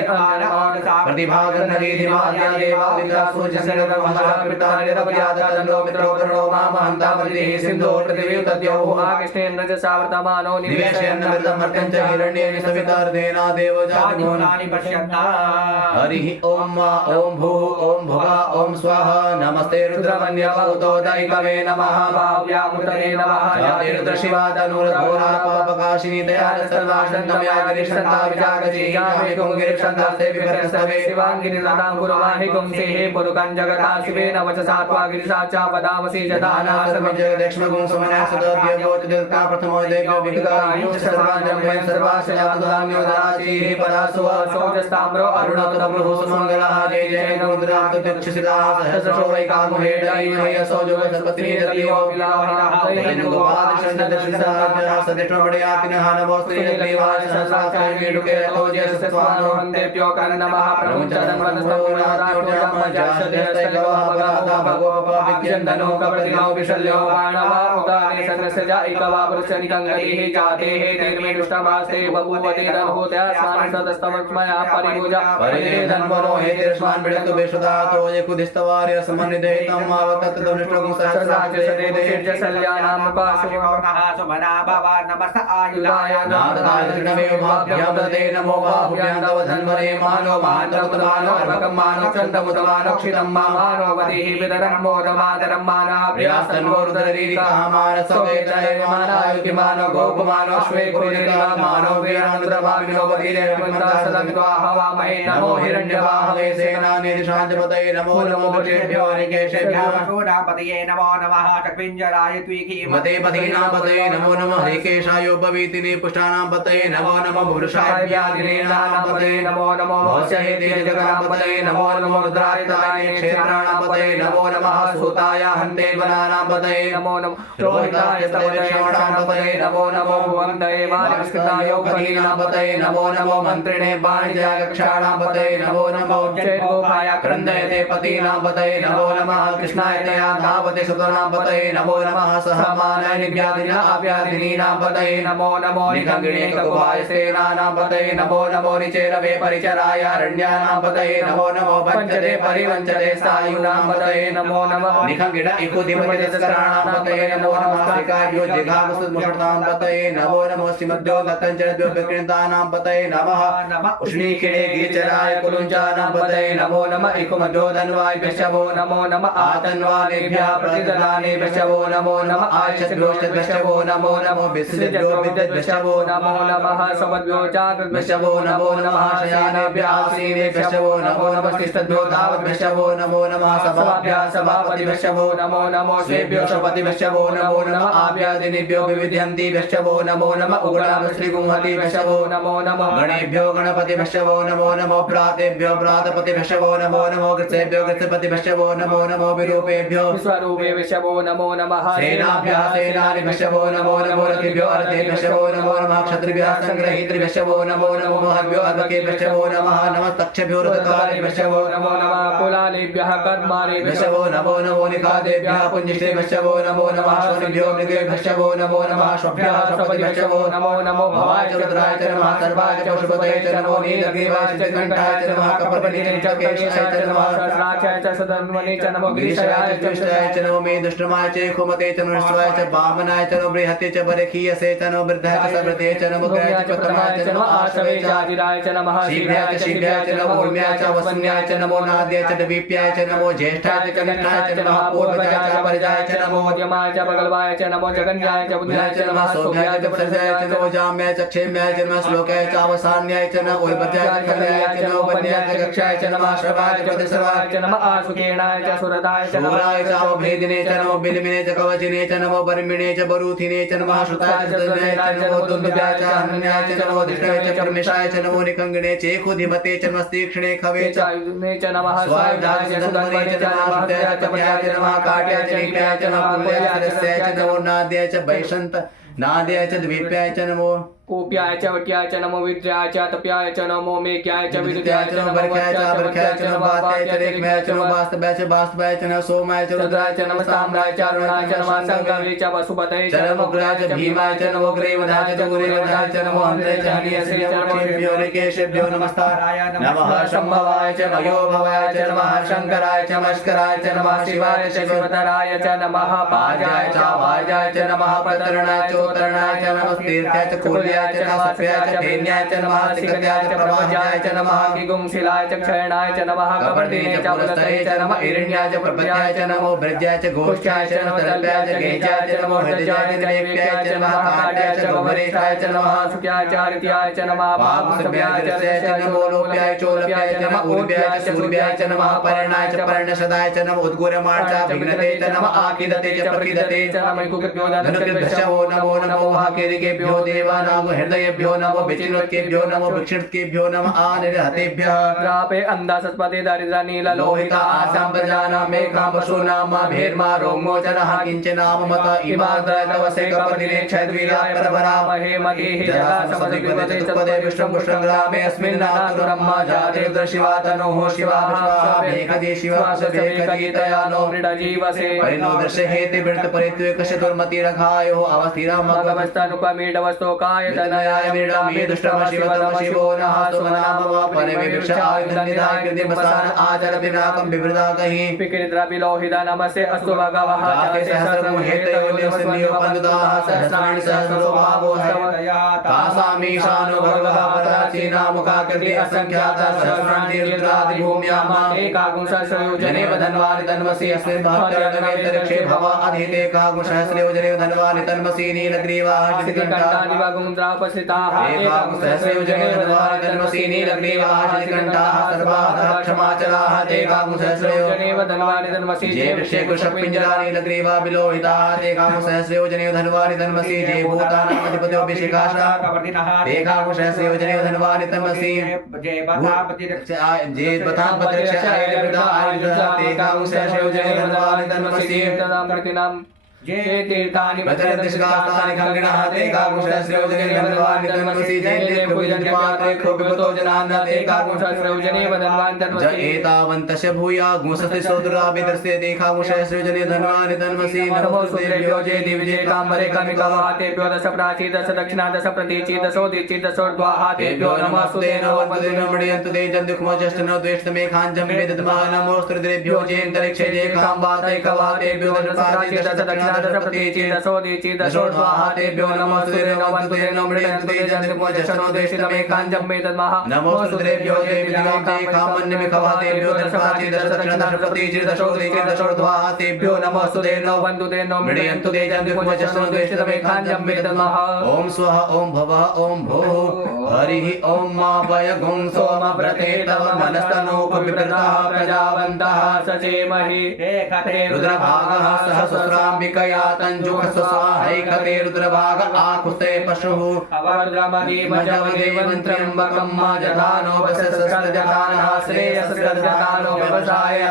प्रतिभागन्नदीधिमाद्या देवा विद्या सूर्यसंगमहापितानिरपयादतन्नो मित्रो करुणो मामहन्ता परिधिः सिन्धो पृथिवी तद्योः कृष्णेन च सावर्तमानो निवेशयन्नमृतं मर्त्यं च हिरण्येन सवितार्धेना देवजातिगुणानि पश्यन्ता हरिः ॐ ॐ भूः ॐ भुवः ॐ स्वः नमस्ते रुद्रमन्यवदोदयिकवे नमः भाव्यामुतरे नमः याते रुद्रशिवा तनुर्घोरा पापकाशिनी दयालसर्वाशन्तमया गिरिशन्ता विजागजी यामे कुङ्गिरिशन्तास्ते विभरस्तवे शिवाङ्गिरिलतां गुरुवाहि गुंसेः पुरुकं जगता शिवेन वचसा त्वा गिरिशाचा वदामसि जदानासमजगदक्ष्मगुं सुमनः सदभ्यगोचदिता प्रथमो देव्यो विगतायुं सर्वाञ्जं वयं सर्व सर्वाश्रयादान्योदराचीः परासुव सौजस्ताम्रो अरुणोत्तमो सुमङ्गलः जय जय रुद्राक्षसिता सहस्रो वैकामुहेडैमय सौजो सरस्वती देवो विलाहः गोपालचन्द्रदर्शिताभ्यः सदिष्टमडयातिनः नमोऽस्ते देवाय सहस्राक्षाय डुके तोजय सत्वानो वन्देभ्यो कर्णमः प्रमुचदं वनस्पतिर्जास्तैगवः भगवता भगवपा विद्यन्तनो कपटिनो विशल्यो मानवा उदाने सदस्य जायिकवा पुरुषनिकं गतिः जातेः तेर्मे दुष्टमास्ते बभूवते धनभूत्या स्वानसदस्तमक्ष्मया परिभुजा परिधन्वनो हेतिर्ष्मान् विडक्तु विश्वदातो ये कुदिस्तवार्य समन्वितैतं आवतत् दनुष्टगुं सहस्राज नादनाय कृष्णमेव भाभ्यां दते नमो बाहुभ्यां तव धन्वने मानो मानवतमानो अर्भकं मानो चन्दमुतमानो क्षितं मानो वदेहि विदरं मोदमादरं माना प्रियास्तन्वो रुद्ररीरिकाः मानसवेतनैव मानायुतिमानो गोपमानो श्वे कुरुनिका मानो वीरानुद्रभामिनो वदीरेवमन्दासदन्त्वा हवामहे नमो हिरण्यवाहवे सेनानिधिशान्तपतये नमो नमो भुजेभ्यो हरिकेशेभ्यो शूरापतये नमो नमः चक्विञ्जराय त्वीकी मते पदीनां पतये नमो नमः हरिकेशायोपवीतिने पुष्टानां पतये नमो नमो पुरुषाभ्यादिनेनां पतये नमो नमो भोस्यहेते जगनां पतये नमो नमो रुद्रायताय क्षेत्राणां पतये नमो नमः सूताय हन्ते वनानां पतये नमो नमो रोहिताय स्तवश्रवणां पतये नमो नमो वन्दे मानस्कृताय पदीनां पतये नमो नमो मन्त्रिणे वाणिज्यकक्षाणां पतये नमो नमो चेतोपाय क्रन्दयते पतीनां पतये नमो नमः कृष्णाय तया धावते सुतनां पतये नमो नमः सहमानाय निव्याधिना अव्याधिनीनां पतये नमो नमो निखङ्गिणे ककुभाय सेनानां पतये नमो नमो निचेरवे परिचराय अरण्यानां पतये नमो नमो वञ्चते परिवञ्चते सायुनां पतये नमो नमः निखङ्गिण इकुधिपतिस्कराणां पतये नमो नमः श्रीकाभ्यो जिघागुसुमुषतां पतये नमो नमो श्रीमद्भ्यो दत्तञ्चरभ्यो विकृतानां पतये नमः उष्णीखिणे गिरिचराय कुलुञ्चानां पतये नमो नमः इकुमभ्यो धन्वाय वैश्यवो नमो नमः आतन्वानेभ्यः प्रतिददाने वैश्यवो नमो नमः आयशद्रोष्टद्वैश्यवो नमो नमो विसृजद्रो विद्यद्वैश्यवो नमो नमः समद्भ्यो जातद्वैश्यवो वैश्यवो नमो नमः शयानेभ्यः आसीने वैश्यवो नमो नमः तिष्ठद्भ्यो तावद्वैश्यवो नमो नमः सभाभ्यः सभापति वैश्यवो नमो नमो स्वेभ्यो शपति वैश्यवो नमो नमः आभ्यादिनेभ्यो विविध्यन्ति वैश्यवो नमो नमः उग्राम श्रीगुंहति वैश्यवो नमो नमः गणेभ्यो गणपति वैश्यवो नमो नमो प्रातेभ्यो प्रातपति वैश्यवो नमो नमो कृत्सेभ्यो कृत्सपति वैश्यवो नमो नमो विरूपेभ्यो विश्वरूपे वैश्यवो नमो नमः सेनाभ्यः सेनानि वैश्यवो नमो नमो रथिभ्यो रथे वैश्यवो नमो नमः क्षत्रिभ्यः संग्रहीतृ वैश्यवो नमो नमो महभ्यो अर्भके वैश्यवो नमः नमः तक्षभ्यो रथकाले वैश्यवो नमो नमः कुलालेभ्यः कर्माणि वैश्यवो नमो नमो निखादेभ्यः पुञ्जिष्टे वैश्यवो नमो नमः शोनिभ्यो मृगे वैश्यवो नमो नमः श्वभ्यः श्वपति वैश्यवो नमो नमो भवाय च रुद्राय च नमः सर्वाय च पशुपतये च नमो नीलग्रीवाय च कंठाय च नमः कपर्दिने च केशाय च नमः सहस्राक्षाय च सदन्वने च नमो गिरिशाय च दुष्टाय च नमो मे दुष्टमाय च खुमते च नृष्टवाय च वामनाय च नमो बृहते च बरखीयसे च नमो वृद्धाय च सवृते च नमो गाय च प्रथमाय च नमो आशवे च आजिराय च नमः शीघ्राय च शीघ्राय च नमो उर्म्याय च वसन्याय च नमो नाद्याय च द्वीप्याय च नमो ज्येष्ठाय च कनिष्ठाय च नमः पूर्वजाय च परिजाय च नमो मध्यमाय च बगलवाय च नमो जगन्याय च बुद्धाय च नमः सोभ्याय च प्रसयाय च नमो जाम्याय च क्षेम्याय च नमः श्लोकाय च अवसान्याय च नमो उल्पत्याय च कल्याय च नमो वन्याय च कक्षाय च नमः श्रवाय च प्रतिश्रवाय च नमः आशुकेणाय च सुरदाय च शूराय च अवभेदिने च नमो बिलमिने च कवचिने च नमो बर्मिणे च बरूथिने च नमः श्रुताय च तन्मयाय च नमो दुन्दुभ्याय च अनन्याय च नमो दिष्टाय च परमेशाय च नमो निकङ्गिणे च एकोधिमते च नमस्तीक्ष्णे खवे च आयुधने च नमः स्वायुधाय च सुदन्वने च नमः श्रुताय च कपयाय च नमः काट्याय च नीप्याय च नमः कुल्याय च रस्याय च नमो नाद्याय च वैशन्त नाद्याय च द्वीप्याय च नमो कूप्याय च वट्याय च नमो विद्याय च तप्याय च नमो मेघ्याय च विद्याय च नमो बर्ख्याय च बर्ख्याय च नमो बात्याय च रेख्याय च नमो बास्तवाय च बास्तवाय च नमो सोमाय च रुद्राय च नमो ताम्राय च अरुणाय च नमः संगवे च वसुपतये च नमो उग्राय च भीमाय च नमो ग्रीवधाय च गुरीवधाय च नमो हन्त्रे च हनियसे च नमो ऋकेशेभ्यो नमस्ताराय नमः शम्भवाय च मयोभवाय च नमः शङ्कराय च मस्कराय च नमः शिवाय च शिवतराय च नमः पाजाय च वाजाय च नमः प्रतरणाय च उत्तरणाय च नमः तीर्थाय च कुल्याय च नमः च भेन्याय च नमः सिकत्याय च प्रवाहाय च नमः किगुंशिलाय च क्षयणाय च नमः कपर्दिने च पुलस्तये च नमः हिरण्याय च प्रपद्याय च नमो भृत्याय च घोष्ठाय च नमः तल्प्याय च गेजाय च नमो हृदयाय च लेप्याय च नमः काट्याय च भवरेशाय च नमः सुख्याय च हरित्याय च नमः पापसभ्याय च नमो लोप्याय च लोप्याय च नमः ऊर्व्याय च सूर्व्याय च नमः पर्णाय च पर्णसदाय च नमः उद्गुरमाण च विघ्नते च नमः आकिदते च प्रकिदते च नमः कुकृभ्यो धनुकृभ्यो नमो नमो हाकेरिकेभ्यो देवानां नमो हृदयेभ्यो नमो विचिन्वत्केभ्यो नमो विक्षिप्तकेभ्यो नमः आनिर्हतेभ्यः द्रापे अन्धा सत्पते दरिद्र नील लोहिता आसां प्रजानां मेघां पशूनां भेर्मा रोगमोचनः किञ्चनाम मत इमाद्रतवसे कपतिने क्षैद्वीराकरभरा महे मतिः जरा समसद्विपदे चतुष्पदे विष्णुं पुष्टङ्ग्रामे अस्मिन् नातुरम्मा जातिरुद्र शिवा तनोः शिवा विश्वा मेघजे शिवा सुभेकजीतया नो मृडजीवसे परिणो दृश्य हेति वृत्त परित्वेकस्य दुर्मतिरघायोः अवस्थिरां भगवस्तनुपमीडवस्तोकाय तनयाय मृडामे दुष्टम शिवतम शिवो नः सुमनाम वा परमे वृक्षाय दन्निधाय कृतिमसान आचर विनाकं विवृदा कहि विकृद्रविलोहिता नमस्ते अस्तु भगवः जाते सहस्रमुं हेतयोनिवसन्नियो पन्दुदाः सहस्राणि सहस्रो भावो तासामीशानो भगवः पराचीनामुखाकृति असङ्ख्याता सहस्राणि रुद्रादिभूम्याम् एकागुंसहस्रयोजनेव धन्वानि तन्वसि अस्मिन् भक्तरणमेतरिक्षे भव अधितेकागुंसहस्रयोजनेव धन्वानि तन्वसि नीलग्रीवाः शितिकण्ठादिवगुन्द्रापसिताः एकागुंसहस्रयोजनेव धन्वानि तन्वसि नीलग्रीवाः शितिकण्ठाः सर्वाः क्षमाचलाः तेकागुंसहस्रयोजनेव धन्वानि तन्वसि जे वृक्षे कुशपिञ्जरा नीलग्रीवा विलोहिताः एकागुंसहस्रयोजनेव धन्वानि तन्वसि जे भूतानामधिपत्योऽभिषेकाशा एकागुंसहस्रयोजनेव धन्वानि तन्वसि जे बता पत्रक्ष आयुर्वेदा आयुर्वेदा एकागुंसहस्रयोजनेव धन्वानि तन्वसि जे तीर्थानि वचनदिशगास्तानि खङ्गिणः एकागुंसहस्रयोजनेव धन्वानि तन्वसि जे लेखोभिजनपात्रे खोभिगतो जनान्न एकागुंसहस्रयोजनेव धन्वानि ज तन्वसि एतावन्तस्य भूया गुंसति सोदराभिदर्शे एकागुंसहस्रयोजनेव धन्वानि तन्वसि नमोस्तुभ्यो जे दिव्ये काम्बरे कमिकवातेभ्यो दश प्राची दश दक्षिणा दश प्रतीचि दशोदिचि दशोर्ध्वाहातेभ्यो नमस्तुते नमस्तुते नमोऽस्तु ते जन्दुक्मोजष्टनो द्वेष्टमे खाञ्जं वेदतमः नमोऽस्तुतेभ्यो जेन्तरिक्षे जे खाम्बातैकवातेभ्यो दश प्राची दश दक्षिणा दश प्रतीचि दशोदिचि दशोर्ध्वाहातेभ्यो नमस्तुते नमस्तुते नमोऽस्तु ते जन्दुक्मोजष्टनो द्वेष्टमे खाञ्जं वेदतमः नमोऽस्तुतेभ्यो जे विद्वान्ते खामन्यमिखवातेभ्यो दश प्राची दश दक्षिणा दश प्रतीचि दशोदिचि दशोर्ध्वाहातेभ्यो नमोऽस्तुते वन्दुते नो मृडयन्तु ते जन्दुक्मोजष्टनो द्वेष्टमे खाञ्जं वेदतमः ॐ स्वः ॐ भवः ॐ भूः हरिः ॐ मा वय गुं सोम व्रते तव मनस्तनोपविप्रताः प्रजावन्तः सचेमहि रुद्रभागः सहस्राम्बिकया तञ्जुखस्वाहैकते रुद्रभाग आकुस्ते पशुः अवरुद्रमदेवं त्र्यम्बकं मा जधानो वसस्रजधानः श्रेयस्रजधानो व्यवसाय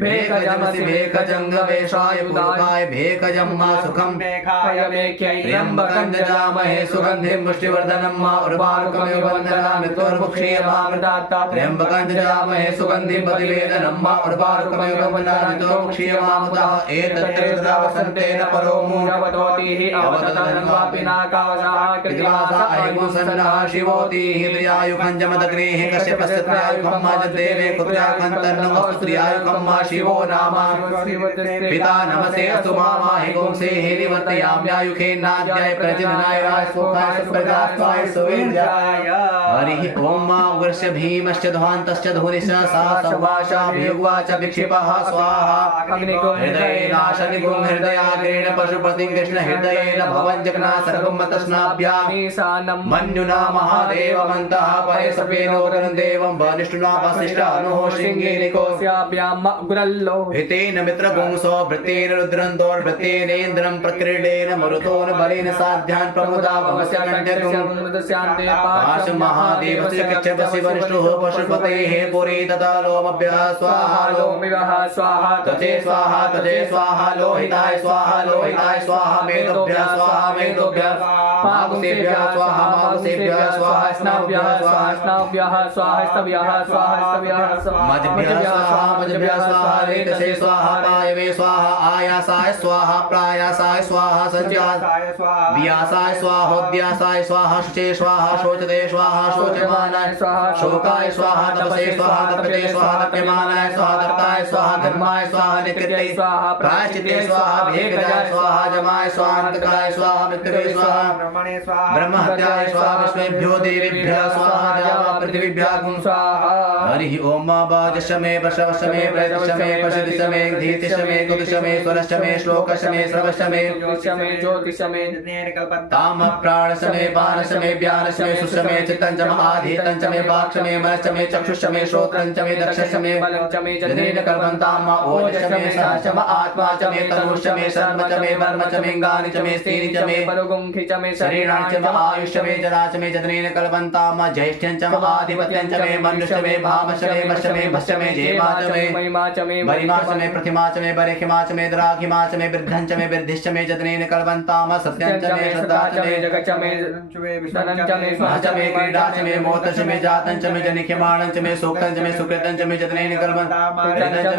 भेकजमसि भेकजङ्गवेशाय पुरुकाय भेकजं मा सुखं त्र्यम्बकं जजामहे सुगन्धिं पुष्टिवर्धनं मा उर्वारुकमिव वन्दनामि त्वर्मुक्षीयमामृतात्ता त्र्यम्बकं जजामहे सुगन्धिं प्रतिवेदनं मा उर्वारुकमिव वन्दनामि त्वर्मुक्षीयमामृतः एतत्रेतदावसन्तेन परो मूढवतोतिः अवततं वापि नाकावसाः कृतिवासा अहिमुसन्नः शिवोतिः त्र्यायुखं जमदग्नेः कश्यपस्य त्र्यायुखं मा जदेवे कुत्र्यायुखं तन्नमस्तु त्र्यायुखं मा शिवो नाम पिता नमसे अस्तु मामाहि गोंसे निवर्तयाम्यायुखेन्नाद्याय प्रजननाय राजसुखाय सुप्रजास्त्वाय सुवीर्याय हरिः ॐ मा उग्रस्य भीमश्च ध्वान्तश्च धुनिश्च सा सवाशा भियुवाच विक्षिपः स्वाहा हृदयेनाशनिगुं हृदयाग्रेण पशुपतिं कृष्ण हृदयेन भवञ्जग्ना सर्वमतस्नाभ्यां मन्युना महादेवमन्तः परे सपेनो देवं वनिष्ठुना वसिष्ठानुः शृङ्गेरिकोऽस्याभ्यां हितेन मित्रपुंसो वृत्तेन रुद्रन्दोर्वृत्तेनेन्द्रं प्रक्रीडेन मरुतोन बलेन साध्यान् प्रमुदावस्य कण्ठ्यं महादेवस्य कच्छपसि वरिष्ठुः पशुपतेः पुरी तथा लोमभ्यः स्वाहा लोमिवः स्वाहा तजे स्वाहा लोहिताय स्वाहा मेदोभ्यः स्वाहा मेदोभ्यः मागुसेभ्यः स्वाहा स्नाभ्यः स्वाहा स्तभ्यः स्वाहा मजभ्यः स्वाहा रेतसे स्वाहा पायवे स्वाहा आयासाय स्वाहा प्रायासाय स्वाहा संजासाय स्वाहा व्यासाय स्वाहोद्यासाय स्वाहा शुचे स्वाहा शोचते स्वाहा शोचमानाय स्वाहा शोकाय स्वाहा तपसे स्वाहा तपते स्वाहा तप्यमानाय स्वाहा तप्ताय स्वाहा धर्माय स्वाहा निकृत्यै स्वाहा प्रायश्चित्ते स्वाहा भेकजाय स्वाहा जमाय स्वाहा अंतकाय स्वाहा मृत्युवे स्वाहा ब्रह्महत्याय स्वाहा विश्वेभ्यो देवेभ्यः स्वाहा पृथिवीभ्यागुं स्वाहा हरिः ओम मा वाजश मे वशवश मे प्रयतश मे पशुदिश मे धीतिश मे कुदुश मे स्वरश मे श्लोकश मे श्रवश मे ज्योतिष मे ताम प्राणश मे पानश मे व्यानश मे सुष मे चित्तञ्च म आधीतञ्च मे वाक्ष मे मनश्च मे चक्षुष मे श्रोत्रञ्च मे दक्षश मे बलञ्च मे जनेन कल्पन्तां म ओजश मे सहश म आत्मा च मे तनुश्च मे शर्म च मे वर्म च मे गानि च मे स्थिनि च मे परुगुंखि च मे शरीराणि च म आयुष्य मे जरा च मे जनेन कल्पन्तां म ज्येष्ठ्यञ्च म आधिपत्यञ्च मे मनुष्य मे भामश मे वश मे भस्य मे जेमा च मे महिमा च मे बरिमा च मे प्रतिमा च मे बरेखिमा च मे द्राघिमा च मे वृद्धञ्च मे वृद्धिश्च मे जनेन कल्पन्तां म सत्यञ्च मे श्रद्धा च मे जगच्च मे धनञ्च मे च मे क्रीडा च मे मोतच मे जातञ्च मे जनिख्यमाणञ्च मे सूक्तञ्च मे सुकृतञ्च मे जतनेन कल्पन्तां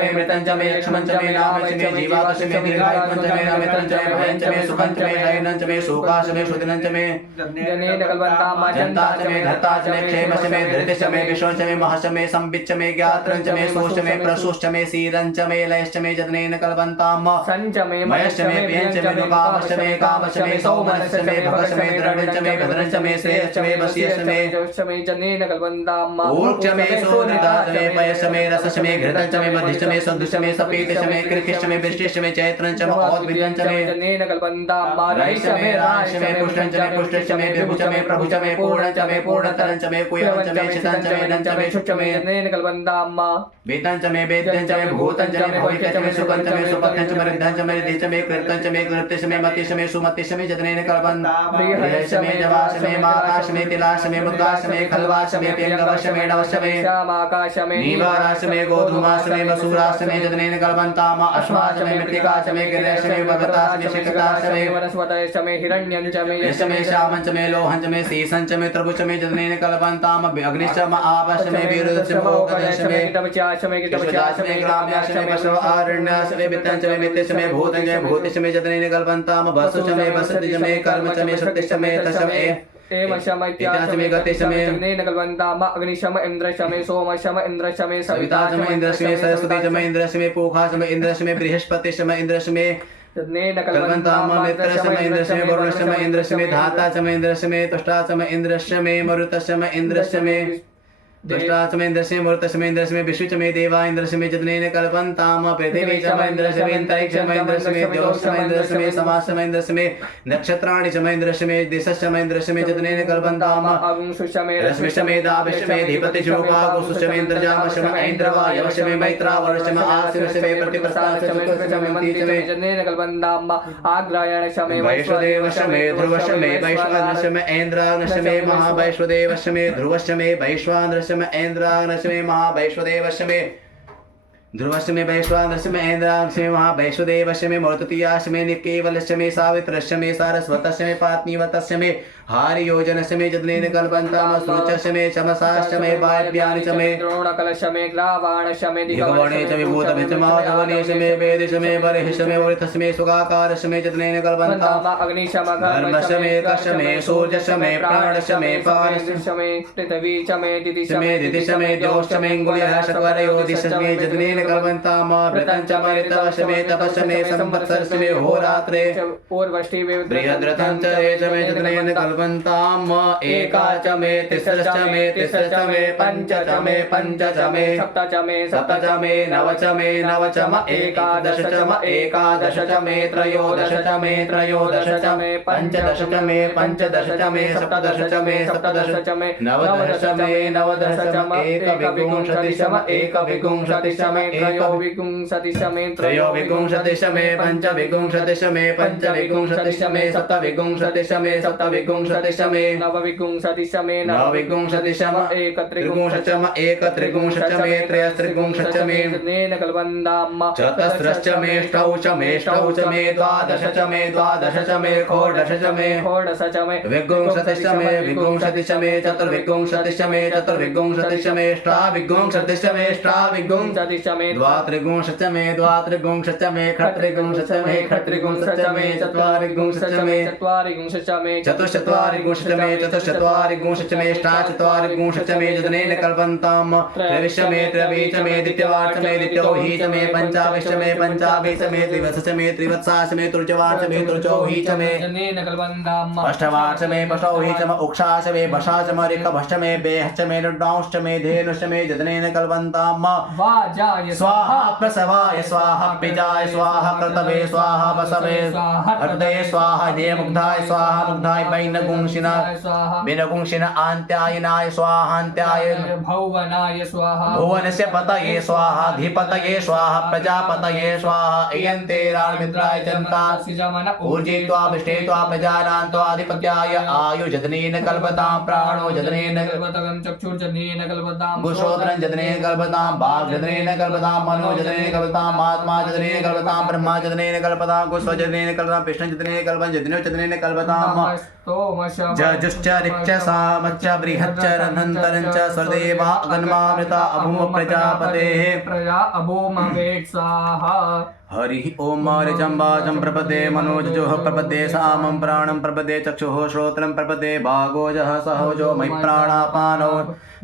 मे मृतञ्च मे यक्ष्मञ्च मे नामच मे जीवातच मे दीर्घायुष्मञ्च मे नमितञ्च मे भयञ्च मे सुखञ्च मे शयनञ्च मे शोकाश मे सुदिनञ्च मे जनेन कल्पन्तां जन्ता च मे धर्ता च मे क्षेमच मे धृतिश्च मे विश्वञ्च मे महश्च मे संविच्च मे ज्ञात्रञ्च मे सोश्च मे प्रसूश्च मे सीरञ्च मे लयश्च मे जतनेन कल्पन्तां सञ्च मे मयश्च मे प्रियञ्च मे दुकामश्च मे कामश्च मे सौमनश्च मे भगश्च मे द्रविणञ्च मे भद्रञ्च मे श्रेयश्च मे वश्यश्च मे जनेन कल्पन्तां ऊर्च मे सोदृता च मे पयश्च मे रसश्च मे घृतञ्च मे मधिश्च मे सन्दुश्च मे सपीतश्च मे कृतिश्च मे वृष्टिश्च मे चैत्रञ्च मे औद्भिद्यञ्च मे जनेन कल्पन्तां रैश्च मे राश्च मे पुष्टञ्च मे पुष्टिश्च मे विभुच मे प्रभुच मे पूर्णञ्च मे पूर्णतरञ्च मे कुयवञ्च मे चितञ्च मे नञ्च मे शुच्च मे जनेन कल्पन्तां वेतञ्च मे वेद्यञ्च मे भूतञ्च मे भविष्यञ्च मे सुखञ्च मे सुपथञ्च मे रिद्धञ्च मे रिद्धिश्च मे कृतञ्च मे कृत्यश्च मे मतिश्च मे सुमतिश्च मे जतनेन कल्पन्तां प्रियश्च मे जवाश्च मे माकाश मे तिलाश मे मुद्गाश मे खल्वाश मे प्यङ्गवश मे डवश मे श्यामाकाश मे नीवाराश मे गोधूमाश मे मसूराश मे जतनेन कल्पन्तां अश्वाच मे मृत्तिकाच मे गिर्यश मे भगताश मे शिखताश मे वनस्पतयश्च मे हिरण्यञ्च मे यश मे श्यामञ्च मे लोहञ्च मे शीसञ्च मे त्रिभुज मे जतनेन कल्पन्तां अग्निश्च मे आपश्च मे विरुद्धश्च मे ओकदश्च मे गिटपचाश मे कृष्णदास मे ग्राम्याश मे पशव आरण्याश मे वित्तञ्च मे वित्तश्च मे भूतञ्च मे भूतिश्च मे जतनेन कल्पन्तां वसुश्च मे वसतिश्च मे कर्मच मे शक्तिश्च मे तश्च मे इत्याच मे गतिश्च मे जनेन कल्पन्तां अग्निशम इन्द्रश्च मे सोमश्च मे इन्द्रश्च मे सविता च मे इन्द्रश्च मे सरस्वती च मे इन्द्रश्च मे पूषा च मे इन्द्रश्च मे बृहस्पतिश्च मे इन्द्रश्च मे जनेन कल्पन्तां मित्रश्च मे इन्द्रश्च मे वरुणश्च मे इन्द्रश्च मे धाता च मे इन्द्रश्च मे तुष्टा च मे इन्द्रश्च मे मरुतश्च मे इन्द्रश्च मे दुष्टा च मे इन्द्रश्च मे मरुतश्च मे इन्द्रश्च मे विश्व च मे देवा इन्द्रश्च मे जतनेन कल्पन्तां पृथिवी च मे इन्द्रश्च मे अन्तरिक्ष मे इन्द्रश्च मे द्यौश्च मे इन्द्रश्च मे समाश्च मे इन्द्रश्च मे नक्षत्राणि च मे इन्द्रश्च मे दिशश्च मे इन्द्रश्च मे जतनेन कल्पन्तां अगुंशुश्च मे रश्मिश्च मे दाभिश्च मे धीपतिशोकाकुशश्च मे इन्द्रजामश्च मे ऐन्द्रवायवश्च मे मैत्रावरश्च मे आशिवश्च मे प्रतिप्रस्थाश्च मे शुक्रश्च मे मन्ति च मे जनेन कल्पन्तां आग्रायणश्च मे वैश्वदेवश्च मे ध्रुवश्च मे वैश्वानरश्च मे ऐन्द्राग्नश्च मे महावैश्वदेवश्च मे ध्रुवश्च मे वैश्वानरश्च मे ऐन्द्राग्नश्च मे महावैश्वदेवश्च मे ध्रुवश्च मे वैश्वानरश्च मे ऐन्द्राग्नश्च मे महावैश्वदेवश्च मे मरुततीयाश्च मे निकेवलश्च मे सावित्रश्च मे सारस्वतश्च मे पात्नीवतश्च मे हारियोजनश्च मे जतनेन कल्पन्तां सूचश्च मे चमसाश्च मे वायव्यानि च मे द्रोणकलश्च मे ग्रावाणश्च मे दिगवणे च विभूतभिश्च माधवनेश मे वेदिश मे बर्हिश मे वृथश्च मे सुगाकारश्च मे जतनेन कल्पन्तां अग्निशम धर्मश्च मे कश्च मे सूर्यश्च मे प्राणश्च मे पारश्च मे पृथिवी च मे दिदिश मे दिदिश मे द्यौश्च मे अङ्गुल्यः शतवरयोदिश्च मे जतनेन कल्पन्तां वृतञ्च मे ऋतवश्च मे तपश्च मे संवत्सरश्च मे होरात्रे पूर्वष्टि मे बृहद्रथञ्च रे च मे जतनेन कल्पन्तां एका च मे तिस्रश्च मे तिस्रश्च मे पञ्च च मे पञ्च च मे सप्त च मे सप्त च मे नव च मे नव च म एकादश च म एकादश च मे त्रयोदश च मे त्रयोदश च मे पञ्चदश च मे पञ्चदश च मे सप्तदश च मे सप्तदश च मे नवदश च मे नवदश च म एकविंशतिः च म एकविंशतिः च मे त्रयोविंशतिः च मे त्रयोविंशतिः च मे पञ्चविंशतिः च मे पञ्चविंशतिः च मे सप्तविंशतिः च मे सप्तविंशतिः च मे नवविंशतिः च मे नवविंशतिः च म एकत्रिंशत् च म एकत्रिंशत् च मे त्रयस्त्रिंशत् च मे जनेन कल्पन्तां चतस्रश्च मे अष्टौ च मे अष्टौ च मे द्वादश च मे द्वादश च मे षोडश च मे षोडश च मे विंशतिश्च मे विंशतिश्च मे चतुर्विंशतिश्च मे चतुर्विंशतिश्च मे अष्टाविंशतिश्च मे अष्टाविंशतिश्च च मे द्वात्रिंशत् च मे द्वात्रिंशत् च मे षट्त्रिंशत् च मे षट्त्रिंशत् च मे चत्वारिंशत् च मे चत्वारिंशत् च मे चतुश्चत्वारिंशत् चत्वारि गुंशचमे चतुश्चत्वारि गुंशचमे अष्टाचत्वारिगुंशचमे जतनेन कल्पन्ताम् त्रयोविशमे त्रयवीचमे द्वितीयवार्षमे द्वितीयोहीचमे पञ्चाविशमे पञ्चाविशमे त्रिवत्सचमे त्रिवत्साचमे तुर्चवार्षमे तुर्चोहीचमे जनेन कल्पन्ताम् अष्टवार्षमे पशौहीचम उक्षाचमे भषाचम ऋकभश्चमे बेहश्चमे नृडांश्चमे धेनुश्चमे जतनेन कल्पन्ताम् वाजाय स्वाहा प्रसवाय स्वाहा पिजाय स्वाहा कर्तवे स्वाहा वसवे हृदये स्वाहा नेमुग्धाय स्वाहा मुग्धाय बैनगुंशिना स्वाहा बिनगुंशिन आन्त्यायनाय स्वाहान्त्याय भुवनाय स्वाहा भुवनस्य पतये स्वाहा धीपतये स्वाहा प्रजापतये स्वाहा इयन्ते राजमित्राय जनता ऊर्जित्वा विष्टेत्वा प्रजानान्त्वा अधिपत्याय आयुजतनेन कल्पतां प्राणो जतनेन कल्पतां चक्षुर्जनेन कल्पतां गुश्रोत्रं जतनेन कल्पतां वाग्जतनेन कल्पतां मनो जतनेन कल्पतां आत्मा जतनेन कल्पतां ब्रह्मा जतनेन कल्पतां गुस्व जतनेन कल्पतां विष्णु जतनेन कल्पतां जतनो जतनेन कल्पतां जजुश्च ऋक्च सामश्च बृहच्च रन्नन्तरञ्च स्वदेवा अगन्मामृता अभूम प्रजापतेः प्रजा अभूमवेत्साहा हरिः ओम ऋचं वाचं प्रपदे मनोजोः प्रपदे सामं प्राणं प्रपदे चक्षुः श्रोत्रं प्रपदे भागोजः सहोजो मयि प्राणापानौ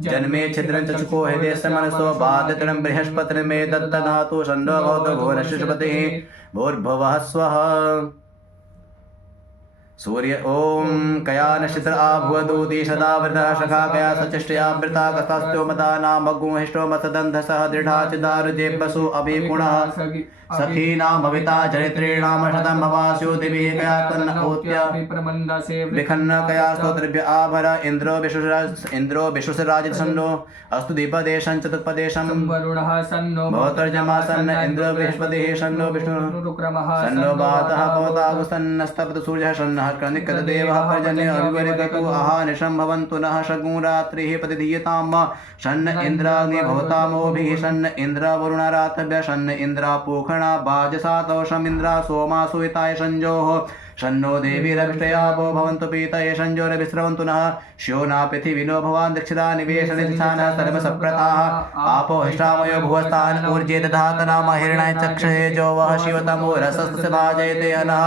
जन्मे छिद्रं चक्षुको हृदयस्य मनसो बाध्यतरं बृहस्पतिर्मे दत्तधातु षण्डो भवतु घोरशिशुपतिः भूर्भुवः स्वः सूर्य ओम कया नक्षत्र आभुवदूति सदावृतः शखा कया सचिष्टया वृता कथास्त्यो मता नाम भगुहिष्टो मतदन्धसः दृढा चिदारुजे पशु अभिपुणः सखीनां भविता चरित्रेणां शतं भवास्यो दिभिः कया तन्न ऊत्या विखन्न कया स्तोत्रभ्य आभर इन्द्रो विश्वसराजितसन्नो अस्तु दीपदेशं चतुष्पदेशं वरुणः सन्नो भवतर्जमा सन्न इन्द्रो बृहस्पतिः सन्नो विष्णुः सन्नो वातः भवतागुसन्नस्तपतु सूर्यः सन्नः कर्णिकदेवः पर्जन्य अविवरिकतु अहानिशं भवन्तु नः शगुं रात्रिः प्रतिधीयताम् शन्न इन्द्राग्नि भवतामोभिः शन्न इन्द्र वरुणरातभ्य शन्न इन्द्रापूखणा बाजसातौषम् इन्द्रा सोमा सुविताय संजोः शन्नो देवीरभिष्टयापो भवन्तु पीतये संजोरभिस्रवन्तु नः श्योना पृथिविनो भवान् दक्षिणा निवेशनिष्ठानः सर्वसप्रताः आपो हिष्ठामयो भुवस्तान् ऊर्जे दधातनाम हिरणाय चक्षुहे जो वः शिवतमो रसस्य भाजयते अनः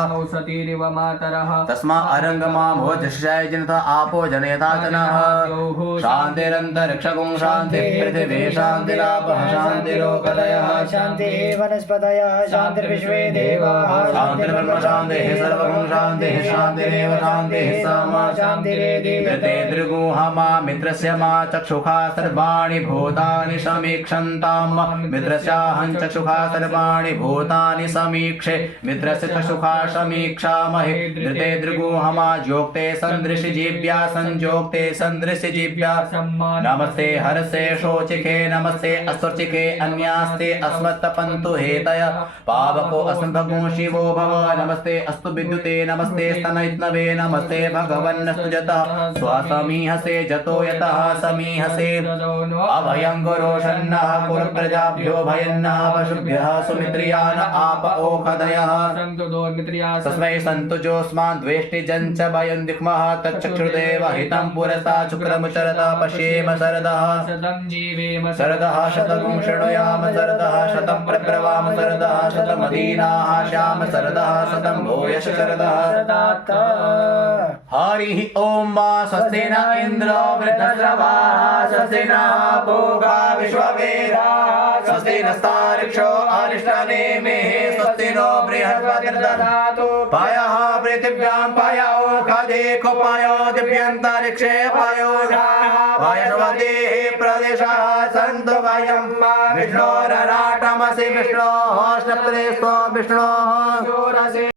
तस्मा अरङ्गमा भोजशाय जनता आपो जनयथा च नः शान्तिरन्तरिक्षगुं शान्तिः पृथिवी शान्तिरापः शान्तिरोकदयः शान्तिः वनस्पतयः शान्तिर्विश्वे देवाः शान्तिर्ब्रह्म शान्तिः सर्वगुं शान्तिः शान्तिरेव शान्तिः सामा शान्तिरेति दृगुहमा मित्रस्य मा चक्षुषा सर्वाणि भूतानि समीक्षन्ताम् मित्रस्याहं चक्षुषा सर्वाणि भूतानि समीक्षे मित्रस्य चक्षुषा समीक्षामहे धृते दृगुहमा जोक्ते सन्दृशजीव्या संजोक्ते सन्दृशजीव्या नमस्ते हरसे शोचिके नमस्ते अस्वर्चिके अन्यास्ते अस्मत्तपन्तु हेतय पावको अस्मभगो शिवो भव नमस्ते अस्तु विद्युते नमस्ते स्तनयित्नवे नमस्ते भगवन्नस्तु जतः स्वसमीहसे जतो यतः समीहसे अभयं गुरो शन्नः कुरुप्रजाभ्यो भयन्नः पशुभ्यः सुमित्रियान् आप ओखदयः तस्मै सन्तु जोऽस्मान् द्वेष्टिजं च भयं दिक्मः तच्चक्षुर्देव हितं पुरसा शुक्रमुचरता पश्येम शरदः शरदः शतगुं शृणुयाम शरदः शतं प्रब्रवाम शरदः शतमदीनाः श्याम शरदः शतं भूयश शरदः हरिः ओम स्वस्ति न इन्द्रो वृद्धश्रवाः स्वस्ति न पूषा विश्ववेदाः स्वस्ति नस्तार्क्ष्यो अरिष्टनेमिः स्वस्ति नो बृहस्पतिर्दधातु पयः पृथिव्यां पय ओखदेको पयो दिव्यन्तरिक्षे पयोश्वतीः प्रदिशः सन्तु वयं विष्णोरराटमसि विष्णोः स्नप्रेस्तो विष्णोः